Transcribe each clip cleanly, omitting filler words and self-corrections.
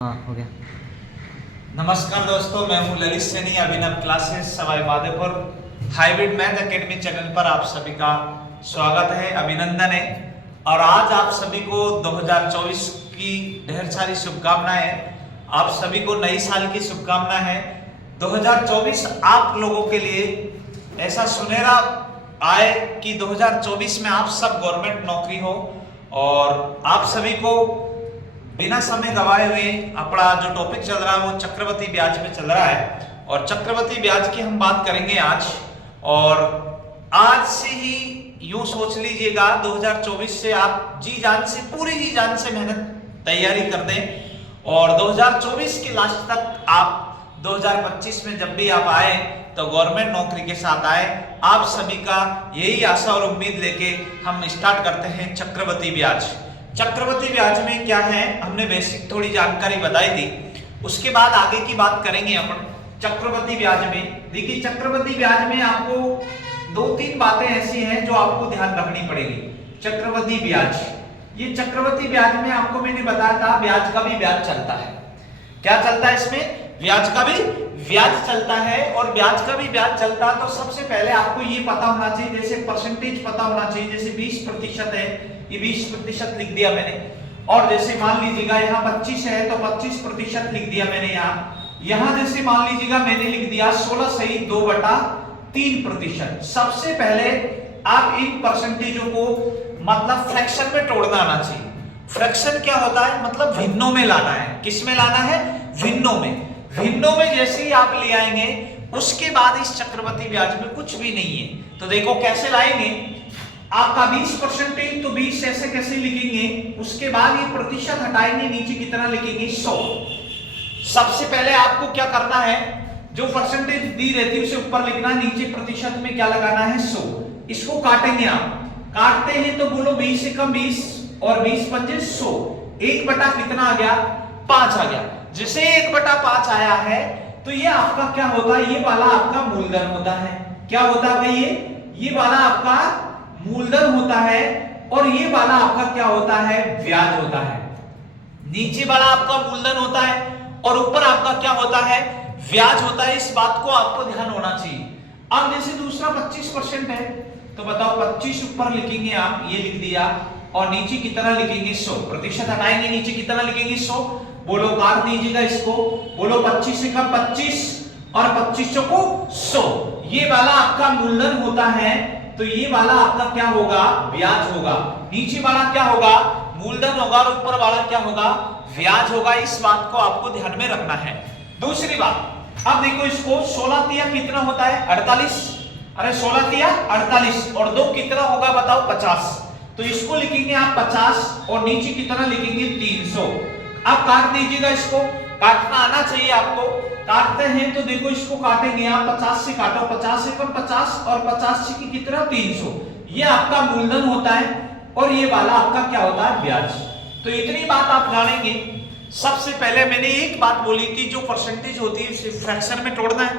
हाँ हो गया। नमस्कार दोस्तों, मैं हूं Lalit Saini. Abhinav classes Sawai Madhopur hybrid math academy channel पर आप सभी का स्वागत है, अभिनंदन है। और आज आप सभी को 2024 की ढेर सारी शुभकामनाएं हैं। आप सभी को नई साल की शुभकामनाएं हैं। 2024 आप लोगों के लिए ऐसा सुनहरा आए कि 2024 में आप सब गवर्नमेंट नौकरी हो और आप सभी को बिना समय गवाए हुए अपना जो टॉपिक चल रहा है वो चक्रवृद्धि ब्याज पे चल रहा है और चक्रवृद्धि ब्याज की हम बात करेंगे आज। और आज से ही यूं सोच लीजिएगा 2024 से आप जी जान से पूरी जी जान से मेहनत तैयारी कर दें और 2024 के लास्ट तक आप 2025 में जब भी आप आए तो गवर्नमेंट नौकरी के साथ आए। आप सभी का यही आशा और उम्मीद लेके हम स्टार्ट करते हैं चक्रवृद्धि ब्याज। चक्रवृद्धि ब्याज में क्या है हमने बेसिक थोड़ी जानकारी बताई थी, उसके बाद आगे की बात करेंगे अपन। चक्रवृद्धि ब्याज में देखिए, चक्रवृद्धि ब्याज में आपको दो तीन बातें ऐसी हैं जो आपको ध्यान रखनी पड़ेगी। चक्रवृद्धि ब्याज, ये चक्रवृद्धि ब्याज में आपको मैंने बताया था ब्याज का भी ब्याज चलता है। क्या चलता है इसमें? ब्याज का भी ब्याज चलता है। और ब्याज का भी ब्याज चलता है तो सबसे पहले आपको ये पता होना चाहिए, जैसे परसेंटेज पता होना चाहिए। जैसे 20% है, ये 20% लिख दिया मैंने। और जैसे मान लीजिएगा यहाँ 25 है तो 25% लिख दिया मैंने। यहाँ जैसे मान लीजिएगा मैंने लिख दिया 16 सही 2/3%। सबसे पहले आप इन परसेंटेजों को मतलब फ्रैक्शन में तोड़ना आना चाहिए। फ्रैक्शन क्या होता है? मतलब भिन्नों में लाना है। किस में लाना है? भिन्नों में। भिन्नों में जैसे ही आप ले आएंगे उसके बाद इस चक्रवृद्धि ब्याज में कुछ भी नहीं है। तो देखो कैसे लाएंगे। आपका 20% तो 20 ऐसे कैसे लिखेंगे, उसके बाद ये प्रतिशत हटाएंगे, नीचे कितना लिखेंगे 100। सबसे पहले आपको क्या करना है, जो परसेंटेज दी रहती है उसे ऊपर लिखना, नीचे प्रतिशत में क्या लगाना है 100। इसको काटेंगे आप, काटते हैं तो बोलो 20 से कम 20 और 20×5 100। 1 कितना आ गया? 5 आ गया। जैसे 1/5 आया है तो ये आपका क्या होता है, ये वाला आपका मूलधन होता है। क्या होता है भाई? ये वाला आपका मूलधन होता है और ये वाला आपका क्या होता है? ब्याज होता है। नीचे वाला आपका मूलधन होता है और ऊपर आपका क्या होता है? ब्याज होता है। इस बात को आपको ध्यान होना चाहिए। अब जैसे दूसरा 25% है तो बताओ 25 ऊपर लिखेंगे आप, ये लिख दिया, और नीचे कितना लिखेंगे 100। प्रतिशत हटाएंगे, नीचे कितना लिखेंगे 100। बोलो काट दीजिएगा इसको, बोलो 25 से कम 25 और 25 को 100। ये वाला आपका मूलधन होता है तो ये वाला आपका क्या होगा? ब्याज होगा। नीचे वाला क्या होगा? मूलधन होगा और ऊपर वाला क्या होगा? ब्याज होगा। इस बात को आपको ध्यान में रखना है। दूसरी बात, अब देखो इसको 16 तिया कितना होता है? 48। अरे 16 तिया 48 और 2 कितना होगा बताओ? 50। तो इसको लिखेंगे आप 50 और नीचे कितना लिखेंगे? 300। अब काट दीजिएगा, इसको काटना आना चाहिए आपको। काटते हैं तो देखो इसको काटेंगे आप, 50 से काटो, 50 से कम 50 और 50 से कितना? 300। ये आपका मूलधन होता है और ये वाला आपका क्या होता है? ब्याज। तो इतनी बात आप जानेंगे। सबसे पहले मैंने एक बात बोली थी, जो परसेंटेज होती है उसे फ्रैक्शन में तोड़ना है।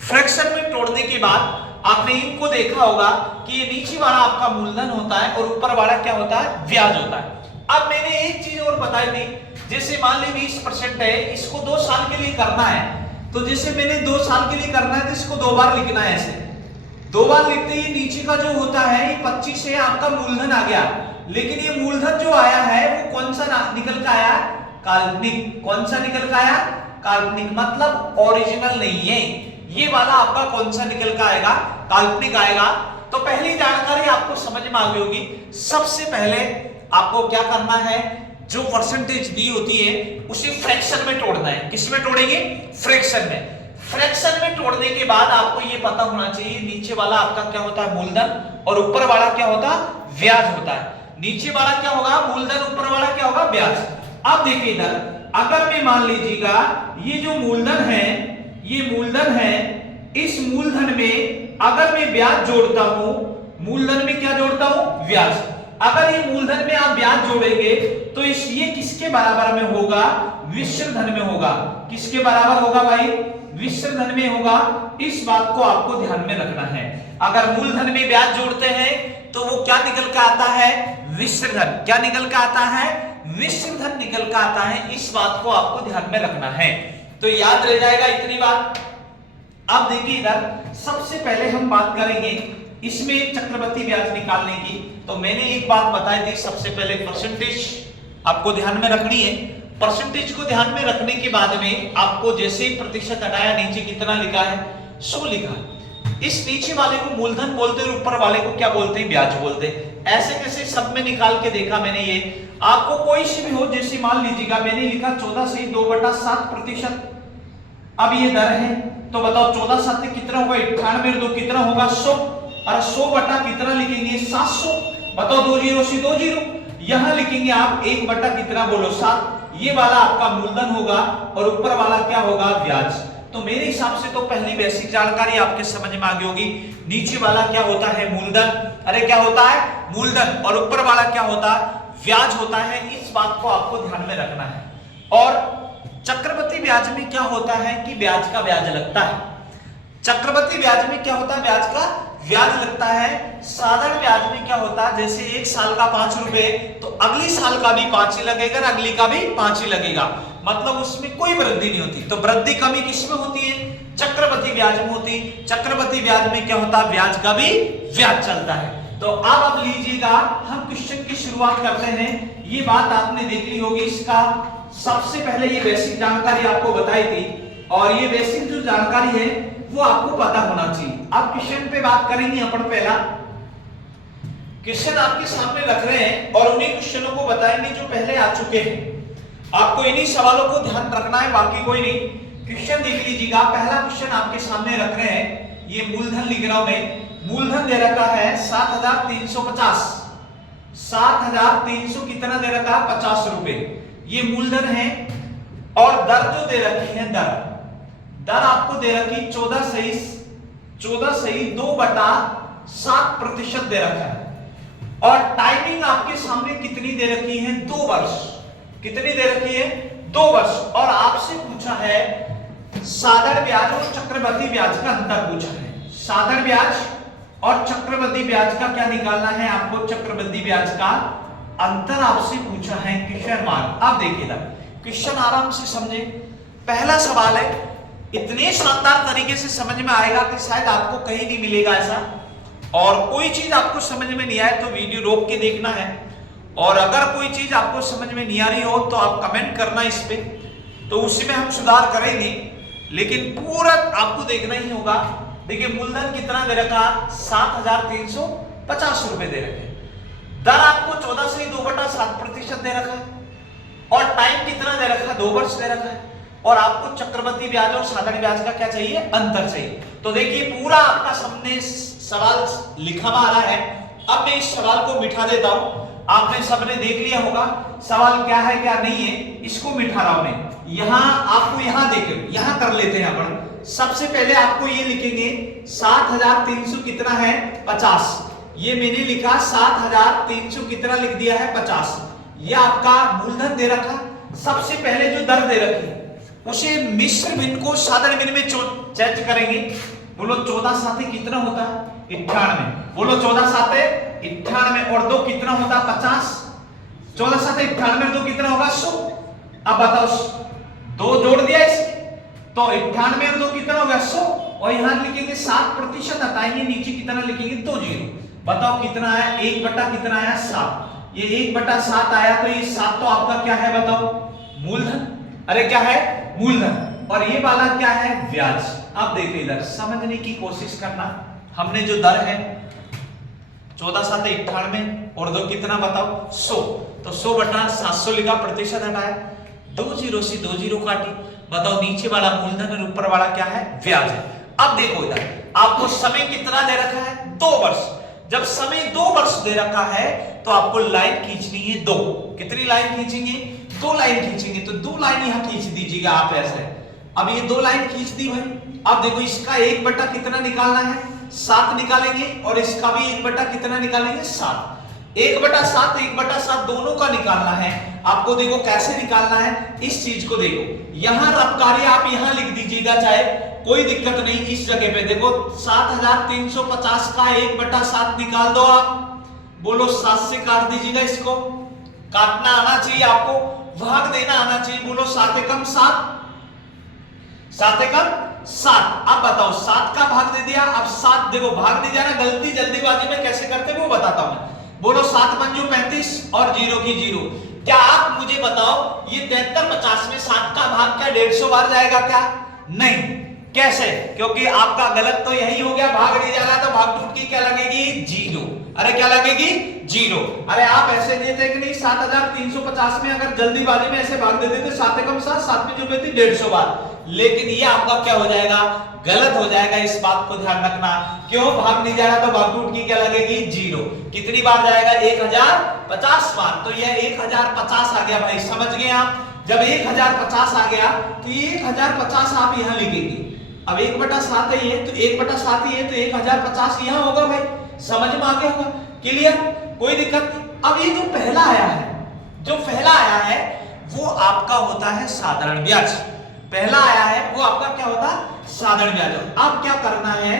फ्रैक्शन में तोड़ने के बाद आपने इनको देखा होगा कि ये नीचे वाला आपका मूलधन होता है और ऊपर वाला क्या होता है? ब्याज होता है। अब मैंने एक चीज और बताई थी, जैसे मान ली 20% है, इसको 2 साल के लिए करना है। तो जैसे मैंने 2 साल के लिए करना है तो इसको 2 बार लिखना है। ऐसे 2 बार लिखते ही नीचे का जो होता है ये 25 से आपका मूलधन आ गया। लेकिन ये मूलधन जो आया है वो कौन सा निकल का आया? काल्पनिक। कौन सा निकल का आया? काल्पनिक। मतलब ओरिजिनल नहीं है। ये वाला आपका कौन सा निकल का आएगा? काल्पनिक आएगा। तो पहली जानकारी आपको समझ में आ गई होगी। सबसे पहले आपको क्या करना है, जो परसेंटेज दी होती है उसे फ्रैक्शन में तोड़ना है। किस में तोड़ेंगे? फ्रैक्शन में। फ्रैक्शन में तोड़ने के बाद आपको ये पता होना चाहिए नीचे वाला आपका क्या होता है? मूलधन और ऊपर वाला क्या होता है? ब्याज होता है। नीचे वाला क्या होगा? मूलधन, ऊपर वाला क्या होगा? ब्याज। अब देखिए इधर, अगर मैं मान लीजिएगा ये जो मूलधन है, ये मूलधन है, इस मूलधन में अगर मैं ब्याज जोड़ता हूं, मूलधन में क्या जोड़ता हूं? ब्याज। अगर ये मूलधन में आप ब्याज जोड़ेंगे तो ये किसके बराबर में होगा? मिश्र धन में होगा। किसके बराबर होगा भाई? मिश्र धन में होगा। इस बात को आपको ध्यान में रखना है। अगर मूलधन में ब्याज जोड़ते हैं तो वो क्या निकल कर आता है? मिश्र धन। क्या निकल कर आता है? मिश्र धन निकल कर आता है, इस बात को आपको ध्यान में रखना है। तो याद रह जाएगा इतनी बात। अब देखिए इधर सबसे पहले हम बात करेंगे इसमें चक्रवृद्धि ब्याज निकालने की। तो मैंने एक बात बताई थी, सबसे पहले परसेंटेज आपको ध्यान में रखनी है। परसेंटेज को ध्यान में रखने के बाद में आपको जैसे ही प्रतिशत हटाया, नीचे कितना लिखा है 100 लिखा है। इस नीचे वाले को मूलधन बोलते हैं, ऊपर वाले को क्या बोलते हैं, ब्याज बोलते हैं। ऐसे कैसे सब में निकाल के देखा मैंने। ये आपको कोई सी भी हो, जैसे मान लीजिएगा मैंने लिखा 14 से 2/7%। अब ये दर है, तो बताओ 14 साथ कितना होगा, 98 2 कितना होगा 100, और 100 बटा कितना लिखेंगे 700। बताओ 2 0 से 2 0, यहां लिखेंगे आप 1 बटा कितना बोलो 7। ये वाला आपका मूलधन होगा और ऊपर वाला क्या होगा, ब्याज। तो मेरे हिसाब से तो पहली बेसिक जानकारी आपके समझ में आ गई होगी। नीचे वाला क्या होता है, मूलधन। अरे क्या होता है, मूलधन, और ऊपर वाला क्या होता है, ब्याज होता है। इस बात को आपको ध्यान में रखना है। और चक्रवृद्धि ब्याज में क्या होता है कि ब्याज का ब्याज लगता है। चक्रवृद्धि ब्याज में क्या होता है, ब्याज का ब्याज लगता है। साधारण ब्याज में क्या होता है, जैसे एक साल का 5 रुपए, तो अगली साल का भी 5 ही लगेगा, अगली का भी 5 ही लगेगा, मतलब उसमें कोई वृद्धि नहीं होती। तो वृद्धि कमी किसमें होती है, चक्रवृद्धि ब्याज में होती। चक्रवृद्धि ब्याज में क्या होता है, ब्याज का भी ब्याज चलता है। तो अब लीजिएगा हम क्वेश्चन की शुरुआत करते हैं। ये बात आपने देख ली होगी, इसका सबसे पहले ये बेसिक जानकारी आपको बताई थी, और ये बेसिक जो जानकारी है वो आपको पता होना चाहिए। अब क्वेश्चन पे बात करेंगे अपन। पहला क्वेश्चन आपके सामने रख रहे हैं और उन्हीं क्वेश्चनों को बताएंगे जो पहले आ चुके हैं। आपको इन्हीं सवालों को ध्यान रखना है, बाकी कोई नहीं। क्वेश्चन देख लीजिएगा। पहला क्वेश्चन आपके सामने रख रहे हैं, ये मूलधन लिख रहा हूं मैं। मूलधन दे रखा है 7350। 7300 कितना दे रखा है, 50 रुपए, ये मूलधन है। और दर जो दे रखी है, दर आपको दे रखी 14 सही 2/7% दे रखा है। और टाइमिंग आपके सामने कितनी दे रखी है, 2 वर्ष। कितनी दे रखी है, 2 वर्ष। और आपसे पूछा है साधारण ब्याज और चक्रवृद्धि ब्याज का अंतर पूछा है। साधारण ब्याज और चक्रवृद्धि ब्याज का क्या निकालना है आपको, चक्रवृद्धि ब्याज का अंतर आपसे पूछा है क्वेश्चन मार्क। आप देखिएगा क्वेश्चन आराम से समझे। पहला सवाल है, इतने शानदार तरीके से समझ में आएगा कि शायद आपको कहीं नहीं मिलेगा ऐसा। और कोई चीज आपको समझ में नहीं आए तो वीडियो रोक के देखना है, और अगर कोई चीज आपको समझ में नहीं आ रही हो तो आप कमेंट करना इस पे, तो उसी में हम सुधार करेंगे। लेकिन पूरा आपको देखना ही होगा। देखिए मूलधन कितना दे रखा, 7350 रुपए दे रखे। दर आपको 14 से 2/7% दे रखा है। और टाइम कितना दे रखा, 2 वर्ष दे रखा है। और आपको चक्रवृद्धि ब्याज और साधारण ब्याज का क्या चाहिए, अंतर चाहिए। तो देखिए पूरा आपका सामने सवाल लिखा हुआ आ रहा है। अब मैं इस सवाल को मिटा देता हूं। आपने सबने देख लिया होगा सवाल क्या है क्या नहीं है, इसको मिटा रहा हूं मैं। यहां आपको यहां देखो, यहां कर लेते हैं अपन। सबसे पहले आपको ये लिखेंगे 7300 कितना है, 50। ये मैंने लिखा 7300 कितना लिख दिया है, 50। ये आपका मूलधन दे रखा। सबसे पहले जो दर दे रखी उसे मिश्र भिन्न को साधारण भिन्न में चेंज करेंगे। बोलो 14 साथे कितना होता है, 98। बोलो 14 साथे 98 और 2 कितना होता है, 50। 14 साथे 98 2 कितना होगा, 100। अब बताओ 2 जोड़ दिया इसके, तो 98 और 2 कितना होगा, 100। और यहां लिखेंगे 7% हटाएंगे, नीचे कितना लिखेंगे, 2 0। बताओ कितना है, 1 बटा कितना आया, 7। ये 1/7 आया, तो ये 7 तो आपका क्या है बताओ, मूलधन। अरे क्या है, मूलधन। और ये वाला क्या है, ब्याज। अब देखिए इधर समझने की कोशिश करना। हमने जो दर है 14 7 98 और 2 कितना बताओ, 100। तो 100/700 लिखा, प्रतिशत हटाया, 2 0 से 2 0 काटी। बताओ नीचे वाला मूलधन और ऊपर वाला क्या है, ब्याज है। अब देखो इधर आपको समय कितना दे रखा है, 2 वर्ष। जब समय 2 वर्ष दे रखा है तो आपको लाइन खींचनी है 2। कितनी लाइन खींचेंगे, 2 लाइन खींचेंगे। तो 2 लाइन यहां खींच दीजिएगा आप ऐसे। अब ये 2 लाइन खींच दी भाई। अब देखो इसका 1 बटा कितना निकालना है, 7 निकालेंगे, और इसका भी 1 बटा कितना निकालेंगे, 7। 1/7 1/7 दोनों का निकालना है आपको। देखो कैसे निकालना है, इस चीज को देखो, यहां रफ कार्य आप यहां लिख दीजिएगा, चाहे कोई दिक्कत नहीं। इस जगह पे देखो 7350 का 1/7 निकाल दो आप। बोलो 7 से काट दीजिएगा इसको, काटना आना चाहिए आपको, भाग देना आना चाहिए। बोलो 7 एकम 7, 7 एकम 7। अब बताओ 7 का भाग दे दिया, अब 7 देखो भाग नहीं जाना, गलती जल्दीबाजी में कैसे करते हैं वो बताता हूं मैं। बोलो 7 पंजू 35 और 0 की 0। क्या आप मुझे बताओ ये 73 50 में 7 का भाग क्या 150 बार जाएगा क्या? नहीं। कैसे? क्योंकि आपका गलत तो यही हो गया, भाग नहीं जाना, तो भाग टूट की क्या लगेगी? 0। अरे क्या लगेगी? 0। अरे आप ऐसे देते कि नहीं 7350 में अगर जल्दीबाजी में ऐसे भाग देते तो 7 एकम 7, 7 में जो बेटी 150 बार, लेकिन ये आपका क्या हो जाएगा? गलत हो जाएगा। इस बात को ध्यान रखना। क्यों? भाग नहीं जाएगा तो भाग टूट की क्या लगेगी? 0। कितनी बार जाएगा? 1050 बार। तो ये 1050 आ गया भाई, समझ गए आप? जब 1050 आ गया तो ये 1050 आप यहां लिखेंगे। अब 1/7 है ये, तो 1/7 ही है, तो 1050 यहां होगा भाई। समझ में आ गया होगा? क्लियर? कोई दिक्कत नहीं। अब ये जो पहला आया है, जो पहला आया है वो आपका होता है साधारण ब्याज। पहला आया है वो आपका क्या होता है? साधारण ब्याज। अब क्या करना है?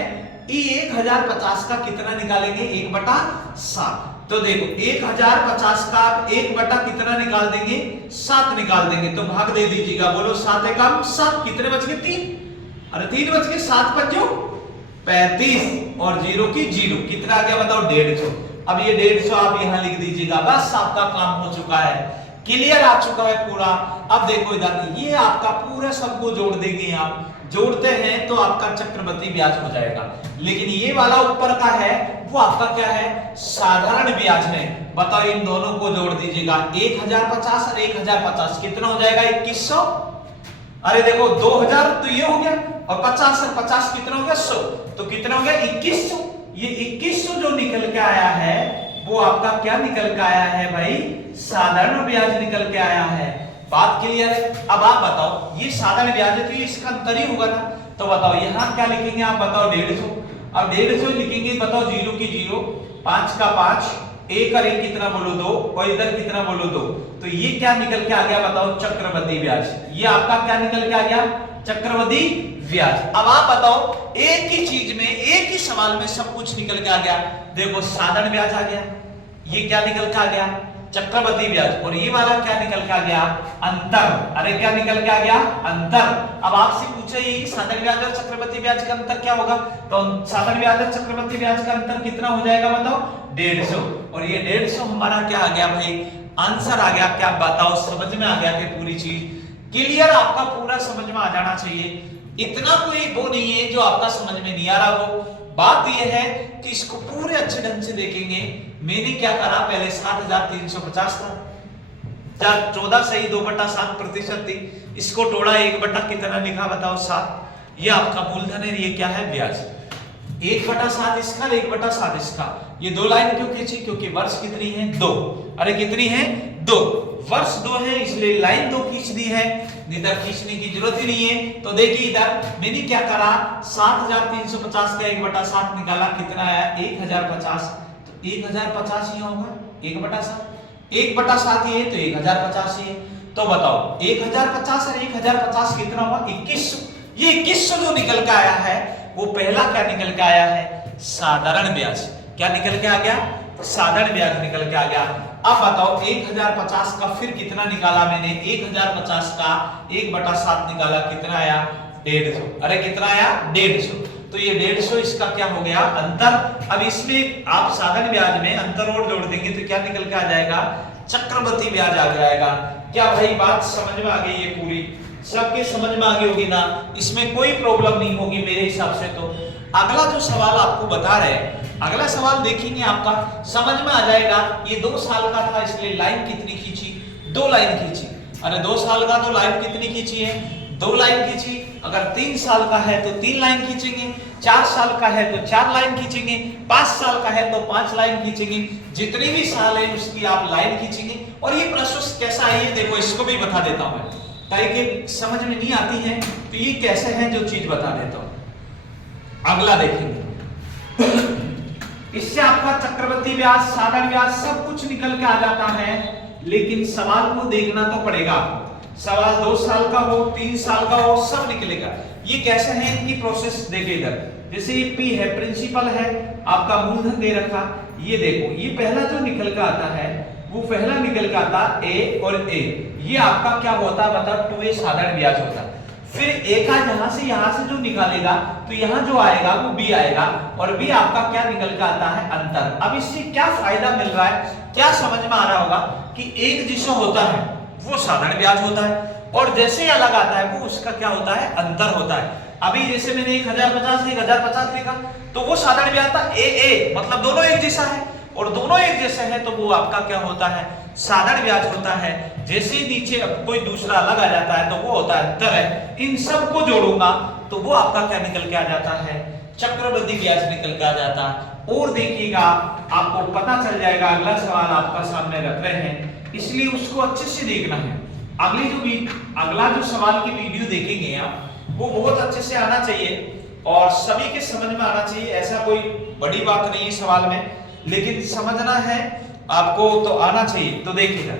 1050 का कितना निकालेंगे? 1/7। तो देखो 1050 का 1 बटा कितना निकाल देंगे? 7 निकाल देंगे। तो भाग दे दीजिएगा। बोलो 7 एकम 7, कितने बच गए? 3। अरे 3 बच गए, 7 पंजो 35 और 0 की 0। कितना आ गया बताओ? 150। अब ये 150 आप यहां लिख दीजिएगा। बस आपका काम हो चुका है, क्लियर आ चुका है पूरा। अब देखो इधर ये आपका पूरा सबको जोड़ देंगे। आप जोड़ते हैं तो आपका चक्रवृद्धि ब्याज हो जाएगा। लेकिन ये वाला ऊपर का है वो आपका क्या है? साधारण ब्याज है। बताओ इन दोनों को जोड़ दीजिएगा। 1050 और 1050 कितना हो जाएगा? 2100। अरे देखो 2000 तो ये हो गया, और 50 और 50 कितना हो गया? 100। तो कितना हो गया? 2100। ये 2100 जो निकल के आया है वो आपका क्या निकल के आया है भाई? साधारण ब्याज निकल के आया है। बात क्लियर है? अब आप बताओ ये साधारण ब्याज है तो ये इसका अंतर ही होगा ना। तो बताओ यहां क्या लिखेंगे आप? बताओ 150। अब 150 लिखेंगे, बताओ 0 की 0, 5 का 5, 1 और 1 कितना बोलो? 2, और इधर कितना बोलो? 2। तो ये क्या निकल के आ गया बताओ? चक्रवृद्धि ब्याज। ये आपका क्या निकल के आ गया? चक्रवृद्धि ब्याज। अब आप बताओ एक ही चीज में, एक ही सवाल में सब कुछ निकल के आ गया। देखो साधारण ब्याज आ गया, ये क्या निकल के आ गया? चक्रवृद्धि ब्याज। और ये वाला क्या निकल के आ गया? अंतर। अरे क्या निकल के आ गया? अंतर। अब आपसे पूछे ये साधारण ब्याज और चक्रवृद्धि ब्याज का अंतर क्या होगा? तो साधारण ब्याज और चक्रवृद्धि ब्याज का अंतर कितना हो जाएगा बताओ? 150। और ये 150 हमारा क्या आ गया भाई? आंसर आ गया। क्या बताओ समझ में आ गया कि पूरी चीज क्लियर? आपका पूरा समझ में आ जाना चाहिए। इतना कोई वो नहीं है जो आपका समझ में नहीं आ रहा हो। बात यह है कि इसको पूरे अच्छे ढंग से देखेंगे। मैंने क्या करा? पहले 7350 था, 14 सही 2/7% थी। इसको तोड़ा 1 बटा कितना लिखा बताओ? 7। ये आपका मूलधन है, ये क्या है? ब्याज। 1/7 इसका, 1/7 इसका। ये 2 लाइन क्यों खींची? क्योंकि वर्ष कितनी है? 2। अरे कितनी है? 2। वर्ष 2 है इसलिए लाइन 2 खींच दी है, इधर खींचने की जरूरत ही नहीं है। तो देखिए इधर मैंने क्या करा? 7350 का 1/7 निकाला, कितना आया? 1050। तो 1050 ही होगा 1/7। 1/7 ही है तो 1050 ही है। तो बताओ 1050 और 1050 कितना हुआ? 2100। ये 2100 जो निकल के आया है वो पहला क्या निकल के आया है? साधारण ब्याज। क्या निकल के आ गया? साधारण ब्याज निकल के आ गया। अब बताओ 1050 का फिर कितना निकाला मैंने? 1050 का 1/7 निकाला, कितना आया? 150। अरे कितना आया? 150। तो ये 150 इसका क्या हो गया? अंतर। अब इसमें आप साधारण ब्याज में अंतर और जोड़ देंगे तो क्या निकल के आ जाएगा? चक्रवृद्धि ब्याज आ जाएगा। क्या भाई बात समझ में आ गई? ये पूरी सबके समझ में आ गई होगी ना? इसमें कोई प्रॉब्लम नहीं होगी मेरे हिसाब से। तो अगला जो सवाल आपको बता रहे हैं, अगला सवाल देखेंगे आपका समझ में आ जाएगा। ये 2 साल का था इसलिए लाइन कितनी खींची? 2 लाइन खींची। अरे 2 साल का तो लाइन कितनी खींची है? 2 लाइन खींची। अगर 3 साल का है तो 3 लाइन खींचेंगे, 4 साल का है तो 4 लाइन खींचेंगे, 5 साल का है तो 5 लाइन खींचेंगे। जितनी भी साल है उसकी आप लाइन खींचेंगे। और ये प्रोसेस कैसा है ये देखो, इसको भी बता देता हूं मैं, ताकि समझ में नहीं आती है तो ये कैसे है जो चीज बता देता हूं। अगला देखेंगे, इससे आपका चक्रवृद्धि ब्याज, साधारण ब्याज सब कुछ निकल के आ जाता है। लेकिन सवाल को देखना तो पड़ेगा आपको। सवाल 2 साल का हो, 3 साल का हो, सब निकलेगा। ये कैसे है इनकी प्रोसेस देखिए इधर। जैसे ये पी है, प्रिंसिपल है, आपका मूलधन दे रखा। ये देखो ये पहला जो निकल के आता है वो पहला निकल के आता ए और ए, ये आपका क्या होता है बताओ 2a साधारण ब्याज होता है। फिर ए का यहां से जो निकालेगा तो यहां जो आएगा वो b आएगा और b आपका क्या निकल के आता है अंतर। अब इससे क्या फायदा मिल रहा है, क्या समझ में आ रहा होगा कि एक जैसा होता है वो साधारण ब्याज होता है और जैसे ही अलग आता है वो उसका क्या होता है अंतर होता है। अभी जैसे मैंने 1050 लिखा तो वो साधारण ब्याज था ए मतलब दोनों एक जैसा है और दोनों एक जैसे है तो वो आपका क्या होता है साधारण ब्याज होता है। जैसे ही नीचे अब कोई दूसरा अलग आ जाता है तो वो होता है अंतर है। इन सब को जोड़ूंगा तो वो आपका क्या निकल के आ जाता है चक्रवृद्धि ब्याज निकल के आ जाता है। और देखिएगा आपको पता चल जाएगा, अगला सवाल आपका सामने रख रहे हैं इसलिए उसको अच्छे से देखना है। अगला जो सवाल की वीडियो देखेंगे आप वो बहुत अच्छे से आना चाहिए और सभी के समझ में आना चाहिए। ऐसा कोई बड़ी बात नहीं है सवाल में, लेकिन समझना है आपको तो आना चाहिए। तो देखिएगा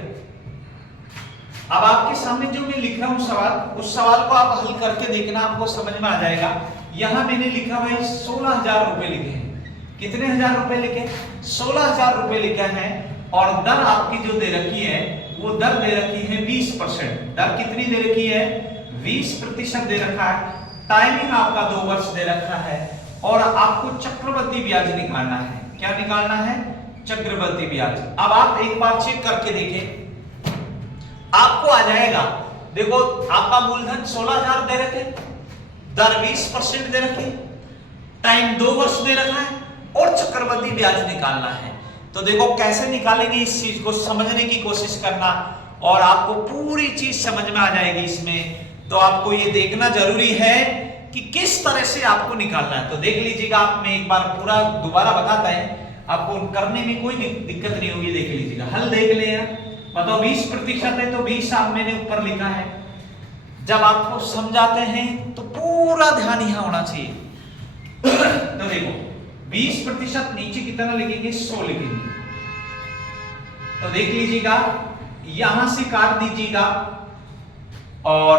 अब आपके सामने जो मैं लिख रहा हूं सवाल, उस सवाल को आप हल करके देखना, आपको समझ में आ जाएगा। यहां मैंने लिखा हुआ है 16,000 रुपए लिखे हैं। कितने हजार रुपए लिखे? 16,000 रुपए लिखे हैं और दर आपकी जो दे रखी है वो दर दे रखी है 20%। दर कितनी दे रखी है 20% दे रखा है। टाइमिंग आपका 2 वर्ष दे रखा है और आपको चक्रवृद्धि ब्याज निकालना है। क्या निकालना है? चक्रवृद्धि ब्याज। अब आप एक बार चेक करके देखें, आपको आ जाएगा। देखो आपका मूलधन 16,000 दे रखे, दर 20% दे रखी, टाइम 2 वर्ष दे रखा है और चक्रवृद्धि ब्याज निकालना है। तो देखो कैसे निकालेंगे, इस चीज को समझने की कोशिश करना और आपको पूरी चीज समझ में आ जाएगी इसमें। तो आपको ये देखना जरूरी है कि किस तरह से आपको निकालना है। तो देख लीजिएगा आप, मैं एक बार पूरा दोबारा बताता है, आपको करने में कोई दिक्कत नहीं होगी। देख लीजिएगा, हल देख ले यार। मतलब 20% है तो 20 आप मैंने ऊपर लिखा है। जब आपको समझाते हैं तो पूरा ध्यान यहां होना चाहिए। तो देखो 20% नीचे कितना लिखेंगे? 100 लिखेंगे। तो देख लीजिएगा, यहां से काट दीजिएगा और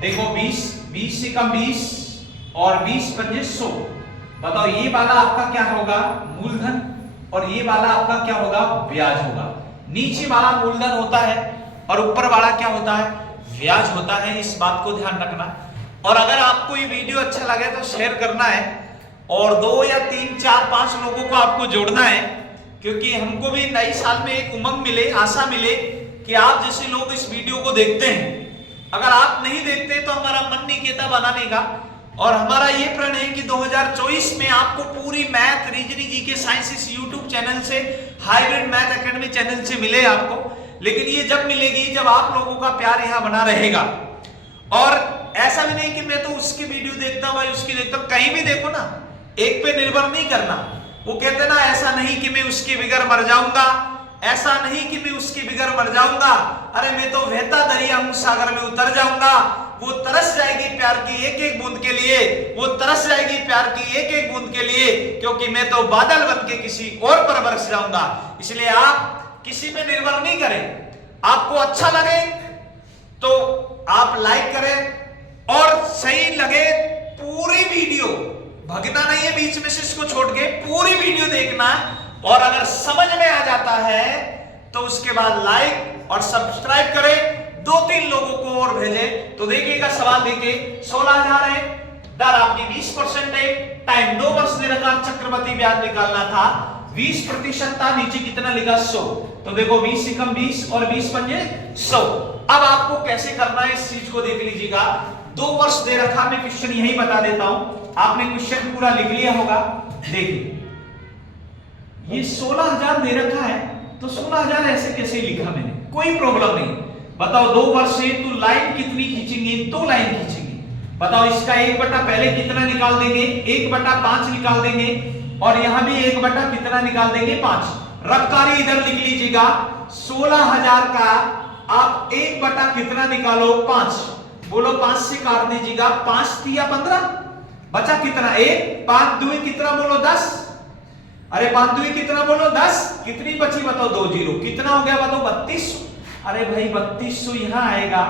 देखो 20 से कम 20 और 20 पंजे 100। बताओ ये वाला आपका क्या होगा? मूलधन और ये वाला आपका क्या होगा? ब्याज होगा। नीचे वाला मूलधन होता है और ऊपर वाला क्या होता है? ब्याज होता है। इस बात को ध्यान रखना। और अगर आपको ये वीडियो अच्छा लगे तो शेयर करना है और 2 या 3 4 5 लोगों को आपको जोड़ना है, क्योंकि हमको भी नई साल में एक उमंग मिले, आशा मिले कि आप जैसे लोग इस वीडियो को देखते हैं। अगर आप नहीं देखते तो हमारा मन नहीं कहता बनाने का। और हमारा ये प्रण है कि 2024 में आपको पूरी मैथ, रीजनिंग, जीके, साइंस इस यूट्यूब चैनल से, हाइब्रिड मैथ एकेडमी चैनल से मिले आपको। लेकिन ये जब मिलेगी जब आप लोगों का प्यार यहाँ बना रहेगा। और ऐसा भी नहीं कि मैं तो उसकी वीडियो देखता हूँ, उसकी देखता हूँ, कहीं भी देखो ना, एक पे निर्भर नहीं करना। वो कहते ना, ऐसा नहीं कि मैं उसके बगैर मर जाऊंगा, ऐसा नहीं कि मैं उसके बगैर मर जाऊंगा, अरे मैं तो बहता दरिया हूं, सागर में उतर जाऊंगा। वो तरस जाएगी प्यार की एक एक बूंद के लिए, वो तरस जाएगी प्यार की एक एक बूंद के लिए, क्योंकि मैं तो बादल बन के किसी और पर बरस जाऊंगा। इसलिए आप किसी पे निर्भर नहीं करें। आपको अच्छा लगे तो आप लाइक करें और सही लगे पूरी वीडियो, भगना नहीं है बीच में से इसको छोड़ के, पूरी वीडियो देखना। और अगर समझ में आ जाता है तो उसके बाद लाइक और सब्सक्राइब करें, 2-3 लोगों को और भेजें। तो देखिएगा सवाल देखिए, 16,000 है, दर आपकी 20% है, टाइम 2 वर्ष दे रखा, चक्रवृद्धि ब्याज निकालना था, 20% था, नीचे कितना लिखा? 100। तो देखो 20 से कम 20 और 20 पंजे 100। अब आपको कैसे करना है इस चीज को देख लीजिएगा। 2 वर्ष दे रखा, मैं क्वेश्चन यही बता देता हूं, आपने क्वेश्चन पूरा लिख लिया होगा। देखिए ये 16,000 दे रखा है तो 16,000 ऐसे कैसे लिखा मैंने, कोई प्रॉब्लम नहीं। बताओ 2 वर्ष से तो लाइन कितनी खींचेंगे? 2 लाइन खींचेंगे। बताओ इसका 1/, पहले कितना निकाल देंगे? 1/5 निकाल देंगे और यहां भी 1/ कितना निकाल देंगे? 5। रफ्तारी इधर लिख लीजिएगा, 16,000 का आप 1/ कितना निकालो? 5। बोलो 5 से काट दीजिएगा, 5 तिया 15, बचा कितना? 1, 5 दूनी कितना बोलो? 10। अरे 5 दूनी कितना बोलो? 10। कितनी बची बताओ? 2 0। कितना हो गया बताओ? 3200। अरे भाई 3200 यहां आएगा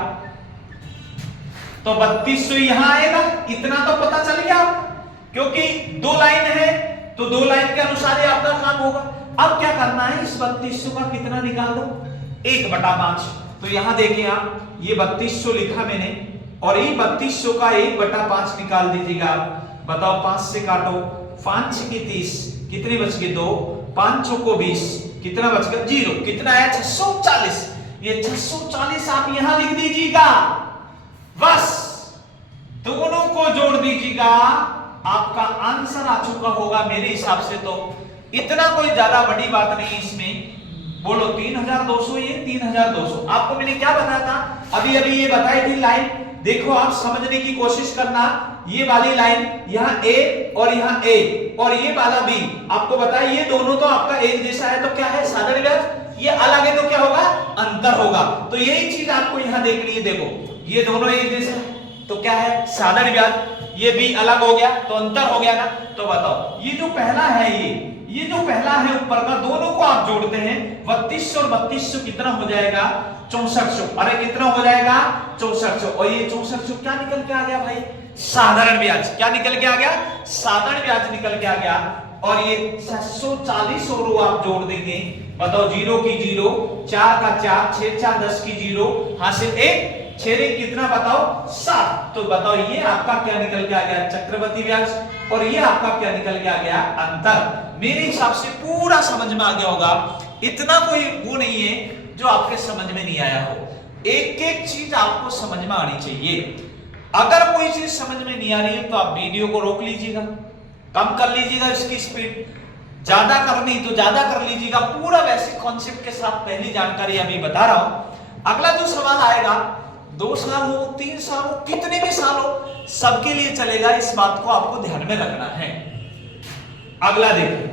तो 3200 यहां आएगा, इतना तो पता चल गया, क्योंकि 2 लाइन है तो 2 लाइन के अनुसार ही आपका काम होगा। अब क्या करना है, इस 3200 का कितना निकाल दो, 1/5। तो यहां देखिए आप, ये 3200 लिखा मैंने और ये 3200 का 1/5 निकाल दीजिएगा आप। बताओ 5 से काटो, 5 6 की 30, कितने बच गए 2, 5 6 को 20, कितना बच गया 0, कितना है 640। ये 640 आप यहां लिख दीजिएगा, बस दोनों को जोड़ दीजिएगा, आपका आंसर आ चुका होगा मेरे हिसाब से। तो इतना कोई ज्यादा बड़ी बात नहीं इसमें। बोलो 3200, ये 3200। आपको मैंने क्या बताया था, अभी अभी ये बताई थी लाइन, देखो आप समझने की कोशिश करना। ये वाली लाइन यहाँ ए और यहाँ ए और ये वाला बी, आपको बताया ये दोनों तो आपका एक जैसा है, तो क्या है साधारण व्याज, ये अलग है तो क्या होगा अंतर होगा। तो यही चीज आपको यहाँ देखनी है। देखो ये दोनों एक जैसे तो क्या है साधारण व्याज, ये भी अलग हो गया तो अंतर हो गया ना। तो बताओ ये जो पहला है, ये जो पहला है ऊपर का, दोनों को आप जोड़ते हैं 3200 और 3200 कितना हो जाएगा 6400। अरे कितना हो जाएगा 6400। और ये 6400 क्या निकल के आ गया भाई, साधारण ब्याज। क्या निकल के आ गया, साधारण ब्याज निकल के आ गया। और ये 640 और आप जोड़ देंगे, बताओ 0 की 0, 4 का 4, 6 4 10 की 0, हासिल 1, 6 कितना बताओ 7। तो बताओ ये आपका क्या निकल के आ गया चक्रवृद्धि ब्याज और ये आपका क्या निकल के आ गया अंतर। मेरे हिसाब से पूरा समझ में आ गया होगा, इतना कोई वो नहीं है जो आपके समझ में नहीं आया हो। एक एक चीज आपको समझ में आनी चाहिए। अगर कोई चीज समझ में नहीं आ रही है तो आप वीडियो को रोक लीजिएगा, कम कर लीजिएगा इसकी स्पीड, ज्यादा करनी तो ज्यादा कर लीजिएगा। पूरा वैसे कॉन्सेप्ट के साथ पहली जानकारी अभी बता रहा हूं। अगला जो सवाल आएगा 2 साल हो 3 साल हो कितने भी साल हो सबके लिए चलेगा, इस बात को आपको ध्यान में रखना है। अगला देखो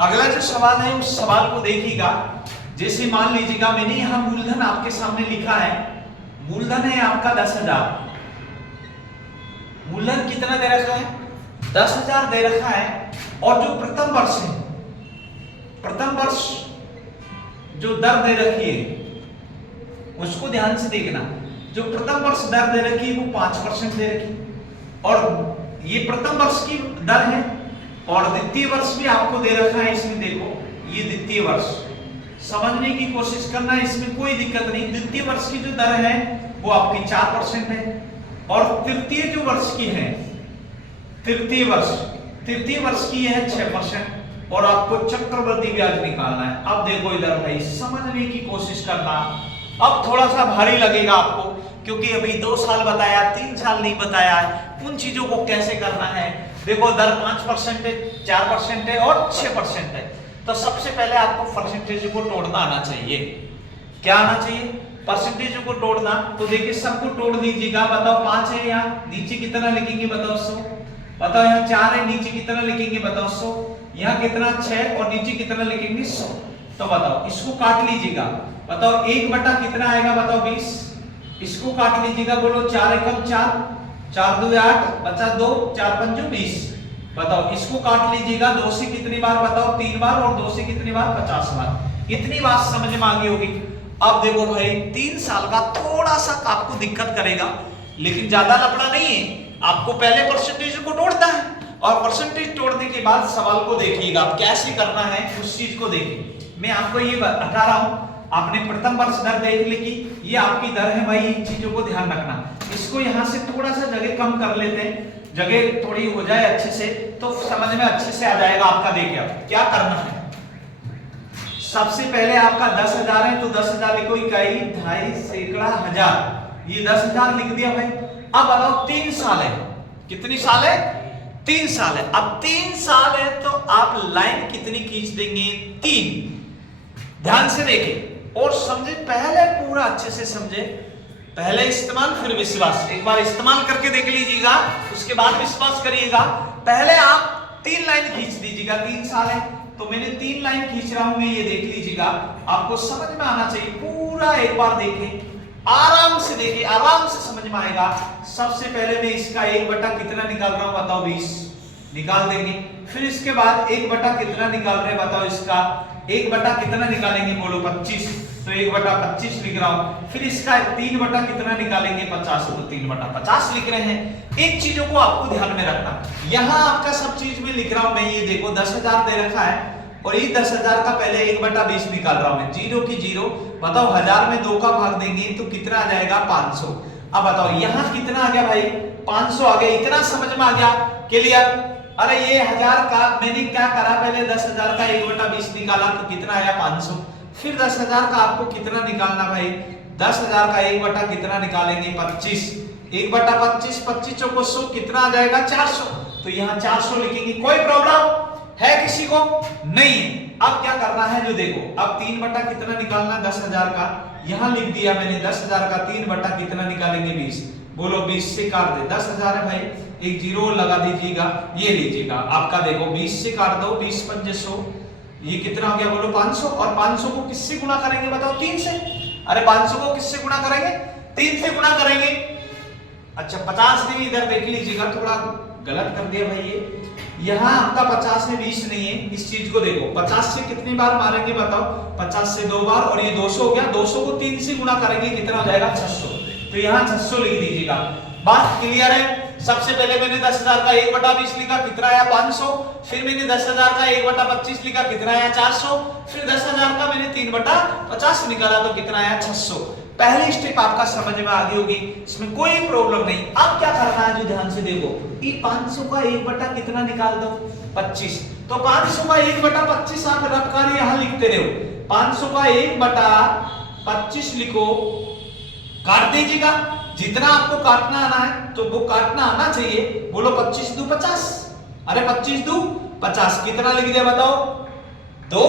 अगला जो सवाल है उस सवाल को देखिएगा। जैसे मान लीजिएगा मैंने यहां मूलधन आपके सामने लिखा है, मूलधन है आपका 10,000। मूलधन कितना दे रखा है 10,000 दे रखा है। और जो प्रथम वर्ष है, प्रथम वर्ष जो दर दे रखी है उसको ध्यान से देखना। जो प्रथम वर्ष दर दे रखी है वो 5% दे रखी और ये प्रथम वर्ष की दर है। और द्वितीय वर्ष भी आपको दे रखा है, इसमें देखो ये द्वितीय वर्ष, समझने की कोशिश करना, इसमें कोई दिक्कत नहीं। द्वितीय वर्ष की जो दर है वो आपकी 4% है। और तृतीय जो वर्ष की है, तृतीय वर्ष की है 6% और आपको चक्रवृद्धि ब्याज निकालना है। अब देखो इधर भाई समझने की कोशिश करना। अब थोड़ा सा भारी लगेगा आपको क्योंकि अभी 2 साल बताया, 3 साल नहीं बताया है। उन चीजों को कैसे करना है, देखो दर 5% है, 4% है और 6% है। तो सबसे पहले आपको परसेंटेज को तोड़ना आना चाहिए। क्या आना चाहिए, परसेंटेज को तोड़ना। तो देखिए सबको तोड़ दीजिएगा। बताओ 5 है, यहाँ नीचे कितना लिखेंगे बताओ 100। बताओ यहाँ 4 है, नीचे कितना लिखेंगे बताओ 100। यहाँ कितना 6 और नीचे कितना लिखेंगे 100। तो बताओ इसको काट लीजिएगा। बताओ 1 बटा कितना आएगा बताओ 20। इसको काट लीजिएगा, बोलो 4 एकम 4, 4 2 8 बचा 2, 4 5 20। बताओ इसको काट लीजिएगा। 2 से कितनी बार बताओ 3 बार और 2 से कितनी बार 50 बार। इतनी बात समझ में आ गई होगी। अब देखो भाई 3 साल का थोड़ा सा आपको दिक्कत करेगा लेकिन ज्यादा लफड़ा नहीं है। आपको पहले परसेंटेज को तोड़ना है और परसेंटेज तोड़ने के बाद सवाल को देखिएगा कैसे करना है, उस चीज को देखिए। मैं आपको ये बता रहा हूं, आपने प्रथम वर्ष दर देख ली कि ये आपकी दर है भाई, इन चीजों को ध्यान रखना। इसको यहां से थोड़ा सा जगह कम कर लेते हैं, जगह थोड़ी हो जाए अच्छे से तो समझ में अच्छे से आ जाएगा आपका। देखिए अब क्या करना है, सबसे पहले आपका 10,000 है तो 10,000 लिखो, इकाई ढाई सैकड़ा हजार, ये 10,000 लिख दिया भाई। अब बताओ 3 साल है, कितनी साल है 3 साल है। अब 3 साल है तो आप लाइन कितनी खींच देंगे 3। ध्यान से देखें और समझे, पहले पूरा अच्छे से समझे, पहले इस्तेमाल फिर विश्वास। एक बार इस्तेमाल करके देख लीजिएगा उसके बाद विश्वास करिएगा। पहले आप 3 लाइन खींच दीजिएगा। 3 साल है तो मैंने 3 लाइन खींच रहा हूं मैं, ये देख लीजिएगा, आपको समझ में आना चाहिए पूरा। एक बार देखें आराम से देखिए, आराम से समझ में आएगा। सबसे पहले मैं इसका 1 बटा कितना निकाल रहा हूं बताओ 20 निकाल देंगे। फिर इसके बाद 1 बटा कितना निकाल रहे हैं बताओ, इसका 1 बटा कितना निकालेंगे बोलो 25, तो 1 बटा 25 लिख रहा हूं। फिर इसका 3 बटा कितना निकालेंगे 50, तो 3 बटा 50 लिख रहे हैं। इन चीजों को आपको ध्यान में रखना। यहां आपका सब चीज में लिख रहा हूं मैं, ये देखो 10,000 दे रखा है और ये 10,000 का पहले 1 बटा 20 निकाल रहा हूं मैं, 0 की 0। बताओ 1000 में 2 का भाग देंगे तो कितना आ जाएगा 500। अब बताओ यहां कितना आ गया भाई 500 आ गया। इतना समझ में आ गया, क्लियर। अरे ये 1000 का मैंने क्या करा, पहले 10,000 का 1 बटा 20 निकाला तो कितना आया 500। फिर 10,000 का आपको कितना निकालना भाई, 10,000 का 1 बटा कितना निकालेंगे 25, 1 बटा 25, 25 चौको 100 कितना आ जाएगा 400। तो यहाँ 400 लिखेंगे। कोई प्रॉब्लम है किसी को? नहीं। अब क्या करना है जो देखो, अब 3 बटा कितना निकालना 10,000 का, यहां लिख दिया मैंने 10,000 का 3 बटा कितना निकालेंगे 20। बोलो 20 से काट दे, 10,000 है भाई, एक जीरो लगा दीजिएगा। ये लीजिएगा आपका देखो 20 से काट दो, 20 पंजे 100, ये कितना हो गया बोलो 500। और 500 को किससे गुणा करेंगे बताओ 3 से। अरे 500 को किससे गुणा करेंगे 3 से गुणा करेंगे। अच्छा 50 नहीं, इधर देख लीजिएगा, थोड़ा गलत कर दिया भाई। ये यहाँ आपका 50 में 20 नहीं है, इस चीज को देखो 50 से कितनी बार मारेंगे बताओ, 50 से 2 बार, और ये 200 हो गया, 200 को 3 से गुणा करेंगे कितना हो जाएगा 600। तो यहाँ 600 लिख दीजिएगा। बात क्लियर है। सबसे पहले मैंने 10,000 का 1 बटा 20 लिखा, कितना आया 500। फिर मैंने 10,000 का 1 बटा 25 लिखा, कितना आया 400। फिर 10,000 का मैंने 3 बटा 50 निकाला तो कितना आया 600। पहली स्टेप आपका समझ में आ गई होगी, इसमें कोई प्रॉब्लम नहीं। अब क्या करना है जो ध्यान से देखो, ये 500 का 1 बटा कितना निकाल दो 25। तो 500 का 1 बटा 25 आप रफकार यहां लिखते रहो, 500 का 1 बटा 25 लिखो, काट दीजिएगा। जितना आपको काटना आना है तो वो काटना आना चाहिए। बोलो 25 दू 50, अरे 25 दू 50, कितना लिख दिया बताओ 2,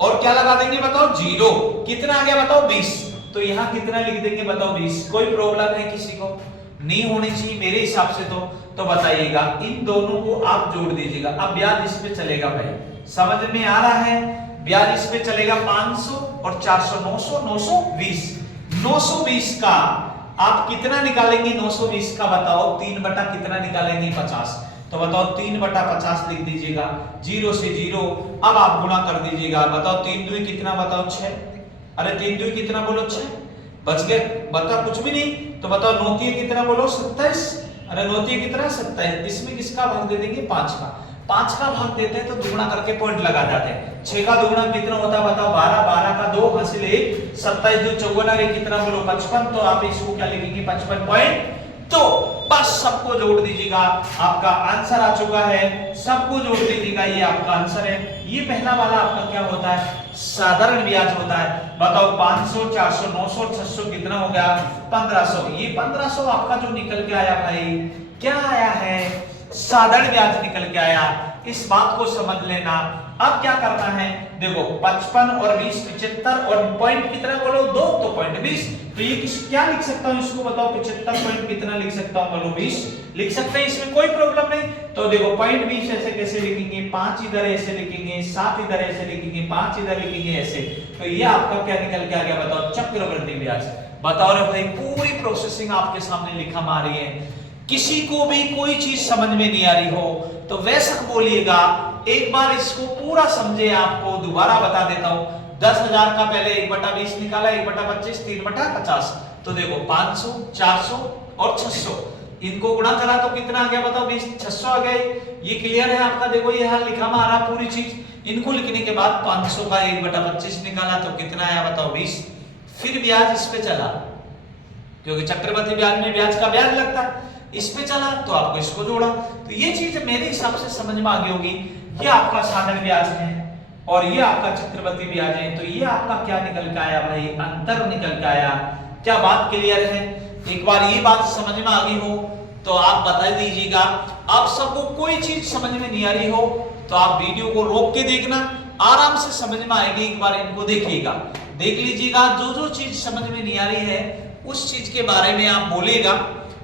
और क्या लगा देंगे बताओ 0, कितना आ गया बताओ 20। तो यहां कितना लिख देंगे बताओ 20। कोई प्रॉब्लम है किसी को? नहीं होनी चाहिए मेरे हिसाब से। तो बताइएगा, इन दोनों को आप जोड़ दीजिएगा। अब ब्याज इस पे चलेगा भाई, समझ में आ रहा है? ब्याज इस पे चलेगा 500 और 400, 900, 920। 920 का आप कितना निकालेंगे 920 का बताओ, 3 बटा कितना निकालेंगे 50। तो बताओ 3 बटा 50 लिख दीजिएगा, 0 से 0। अब आप गुणा कर दीजिएगा, बताओ 3 दूनी कितना बताओ 6, अरे 3 दूनी कितना बोलो 6, बच गए, बताओ कुछ भी नहीं। तो बताओ 9 तीन कितना बोलो 27, अरे 9 तीन कितना 27। इसमें किसका भाग दे देंगे 5 का, 5 का भाग देते हैं तो दुगुना करके पॉइंट लगा जाते हैं। 6 का दुगुना कितना होता है बताओ 12, 12 का 2 हासिल 1, 27 2 54, कितना बोलो 55। तो आप इसको क्या लिखेंगे 55 पॉइंट। तो बस सबको जोड़ दीजिएगा, आपका आंसर आ चुका है। सबको जोड़ दीजिएगा, ये आपका आंसर है। ये पहला वाला आपका क्या होता है, साधारण ब्याज होता है। बताओ 500, 400, 900, 600 कितना हो गया 1500। ये 1500 आपका जो निकल के आया भाई, क्या आया है, साधारण ब्याज निकल के आया। इस बात को समझ लेना। अब क्या करना है देखो, 55 और 20 75, और पॉइंट कितना बोलो 2, तो पॉइंट 20। तो ये क्या लिख सकता हूं इसको बताओ, 75 पॉइंट कितना लिख सकता हूं बोलो 20 लिख सकते हैं, इसमें कोई प्रॉब्लम नहीं। तो देखो पॉइंट 20 ऐसे कैसे लिखेंगे, 5 इधर ऐसे लिखेंगे, 7 इधर ऐसे लिखेंगे, 5 इधर लिखेंगे ऐसे। तो ये आपका क्या निकल के आ गया बताओ, चक्रवृद्धि ब्याज। बताओ रे भाई, पूरी प्रोसेसिंग आपके सामने लिखा आ रही है। किसी को भी कोई चीज समझ में नहीं आ रही हो तो वैसा बोलिएगा, एक बार इसको पूरा समझे। आपको दोबारा बता देता हूं, 10,000 का पहले 1 बटा 20 निकाला, 1 बटा 25, 3 बटा 50। तो देखो 500, 400 और 600, इनको गुणा करा तो कितना आ गया बताओ 20, 600 आ गया। ये क्लियर है आपका? देखो ये यहां लिखा आ रहा पूरी चीज। इनको लिखने के बाद 500 का 1 बटा 25 निकाला तो कितना आया बताओ 20। फिर ब्याज इस पे चला, क्योंकि चक्रवृद्धि ब्याज में ब्याज का ब्याज लगता है, इस पे चला तो आपको इसको जोड़ा। तो ये चीज मेरे हिसाब से समझ में आ गई होगी। ये आपका साधारण ब्याज है और ये आपका चक्रवृद्धि ब्याज है। तो ये आपका क्या निकल के आया भाई, अंतर निकल के आया। क्या बात क्लियर है? एक बार ये बात समझ में आ गई हो तो आप बता दीजिएगा। आप सबको कोई चीज समझ में नहीं आ रही हो तो आप वीडियो को रोक के देखना, आराम से समझ में आएगी। एक बार इनको देखिएगा, देख लीजिएगा। जो चीज समझ में नहीं आ रही है उस चीज के बारे में आप बोलेगा,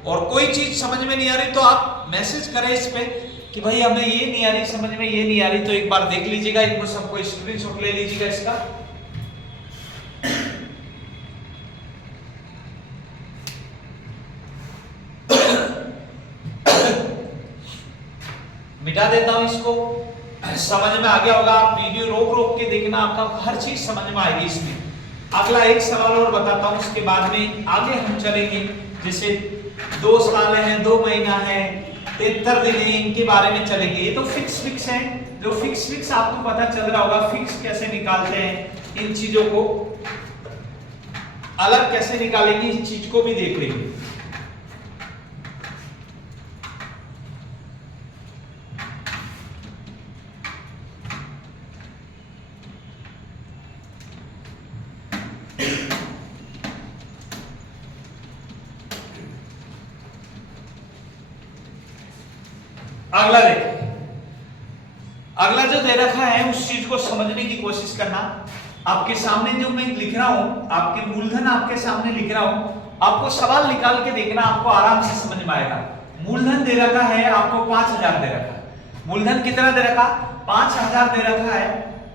और कोई चीज समझ में नहीं आ रही तो आप मैसेज करें इस पे कि भाई हमें ये नहीं आ रही समझ में, ये नहीं आ रही। तो एक बार देख लीजिएगा, इनको सबको स्क्रीनशॉट ले लीजिएगा इसका। मिटा देता हूं इसको, समझ में आ गया होगा। आप वीडियो रोक रोक के देखना, आपका हर चीज समझ में आएगी इसमें। अगला एक सवाल और बताता हूं, उसके बाद में आगे हम चलेंगे। जैसे 2 साल है, 2 महीना है, 73 दिन है, इनके बारे में चलेंगे। ये तो फिक्स है, जो फिक्स आपको पता चल रहा होगा फिक्स कैसे निकालते हैं। इन चीजों को अलग कैसे निकालेंगे, इस चीज को भी देख लेंगे। अगला देखिए, अगला जो दे रखा है उस चीज को समझने की कोशिश करना। आपके सामने जो मैं लिख रहा हूं, आपके मूलधन आपके सामने लिख रहा हूं, आपको सवाल निकाल के देखना, आपको आराम से समझ में आएगा। मूलधन दे रखा है आपको 5000 दे रखा है। मूलधन कितना दे रखा? 5000 दे रखा है।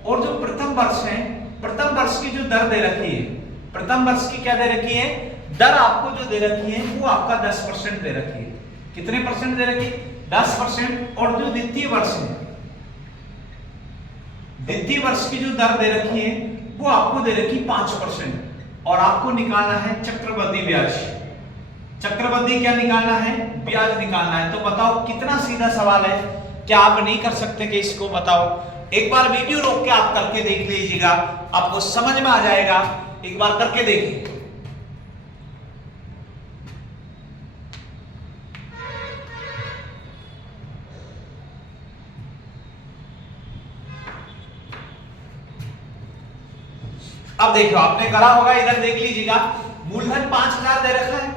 और जो प्रथम वर्ष है, प्रथम वर्ष की जो दर दे रखी है, प्रथम वर्ष की क्या दे रखी है दर, आपको जो दे रखी है वो आपका 10% दे रखी है। कितने परसेंट दे रखी? 10%। और जो द्वितीय वर्ष है, द्वितीय वर्ष की जो दर दे रखी है वो आपको दे रखी 5%। और आपको निकालना है चक्रवृद्धि ब्याज। चक्रवृद्धि क्या निकालना है? ब्याज निकालना है। तो बताओ कितना सीधा सवाल है, क्या आप नहीं कर सकते कि इसको बताओ? एक बार वीडियो रोक के आप करके देख लीजिएगा, आपको समझ में आ जाएगा। एक बार करके देखिए। अब देखो, आपने करा होगा, इधर देख लीजिएगा। मूलधन 5000 दे रखा है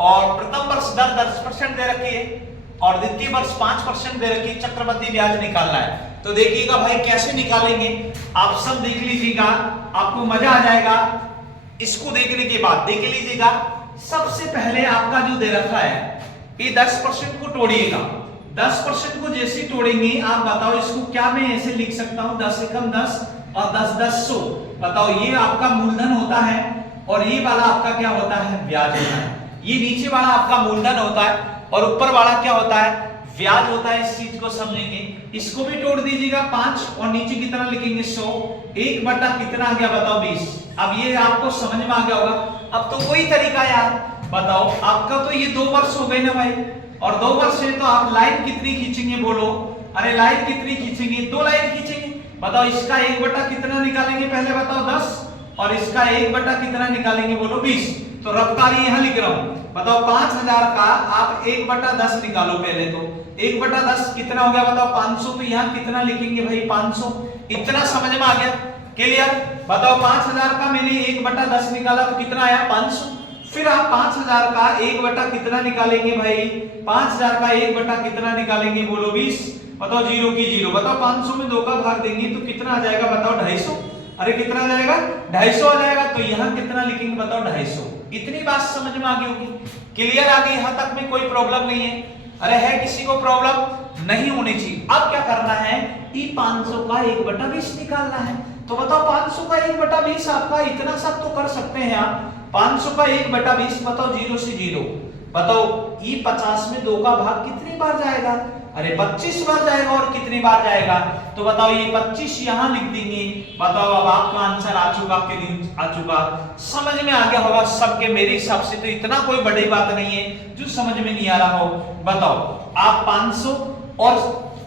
और प्रथम वर्ष दर 10% दे रखी है और द्वितीय वर्ष 5% दे रखी है। चक्रवृद्धि ब्याज निकालना है। तो देखिएगा भाई कैसे निकालेंगे, आप सब देख लीजिएगा, आपको मजा आ जाएगा। इसको देखने के बाद देख लीजिएगा, सबसे पहले आपका जो दे रखा है ये 10% को तोड़िएगा। 10% को जैसे तोड़ेंगे, आप बताओ इसको क्या मैं ऐसे लिख सकता हूं, 10 एकम 10 और 10 10 100। बताओ ये आपका मूलधन होता है और ये वाला आपका क्या होता है? ब्याज होता है। ये नीचे वाला आपका मूलधन होता है और ऊपर वाला क्या होता है? ब्याज होता है। इस चीज को समझेंगे। इसको भी तोड़ दीजिएगा 5 और नीचे कितना लिखेंगे 100। 1 बटा कितना आ गया बताओ? 20। अब ये आपको समझ में आ गया होगा। अब तो कोई तरीका यार, बताओ आपका तो ये 2 वर्ष हो गए ना भाई, और 2 वर्ष है तो आप लाइन कितनी खींचेंगे बोलो? अरे लाइन कितनी खींचेंगे? 2 लाइन खींचेंगे। बताओ इसका 1 बटा कितना निकालेंगे पहले बताओ? 10। और इसका 1 बटा कितना निकालेंगे बोलो? 20। तो रफ्तारी यहां लिख रहा हूं। बताओ 5000 का आप 1 बटा 10 निकालो पहले। तो 1 बटा 10 कितना हो गया बताओ? 500। तो यहां कितना लिखेंगे भाई? 500। इतना समझ में आ गया? क्लियर? बताओ 5000 का मैंने 1 बटा 10 निकाला तो कितना आया? 500। फिर आप 5000 का 1 बटा कितना निकालेंगे भाई? 5000 का 1 बटा कितना निकालेंगे बोलो? 20। बताओ 0 की 0। बताओ 500 में 2 का भाग देंगे तो कितना आ जाएगा बताओ? 250। अरे कितना आ जाएगा? 250 आ जाएगा। तो यहां कितना लिखेंगे बताओ? 250। इतनी बात समझ में आ गई होगी। क्लियर आ गई? यहां तक में कोई प्रॉब्लम नहीं है? अरे है किसी को प्रॉब्लम? नहीं होनी चाहिए। अब क्या करना है? ई 500 का 1 बटा 20 निकालना है। तो बताओ 500 का 1 बटा 20 आपका इतना सब तो कर सकते हैं आप। 500 का 1 बटा 20 बताओ 0 से 0। बताओ ई 50 में 2 का भाग कितनी बार जाएगा? अरे 25 बार जाएगा। और कितनी बार जाएगा? तो बताओ ये 25 यहां लिख देंगे। बताओ अब आपका आंसर आ चुका, आपके लिए आ चुका। समझ में आ गया होगा सबके। मेरे हिसाब से तो इतना कोई बड़ी बात नहीं है जो समझ में नहीं आ रहा हो। बताओ आप 500 और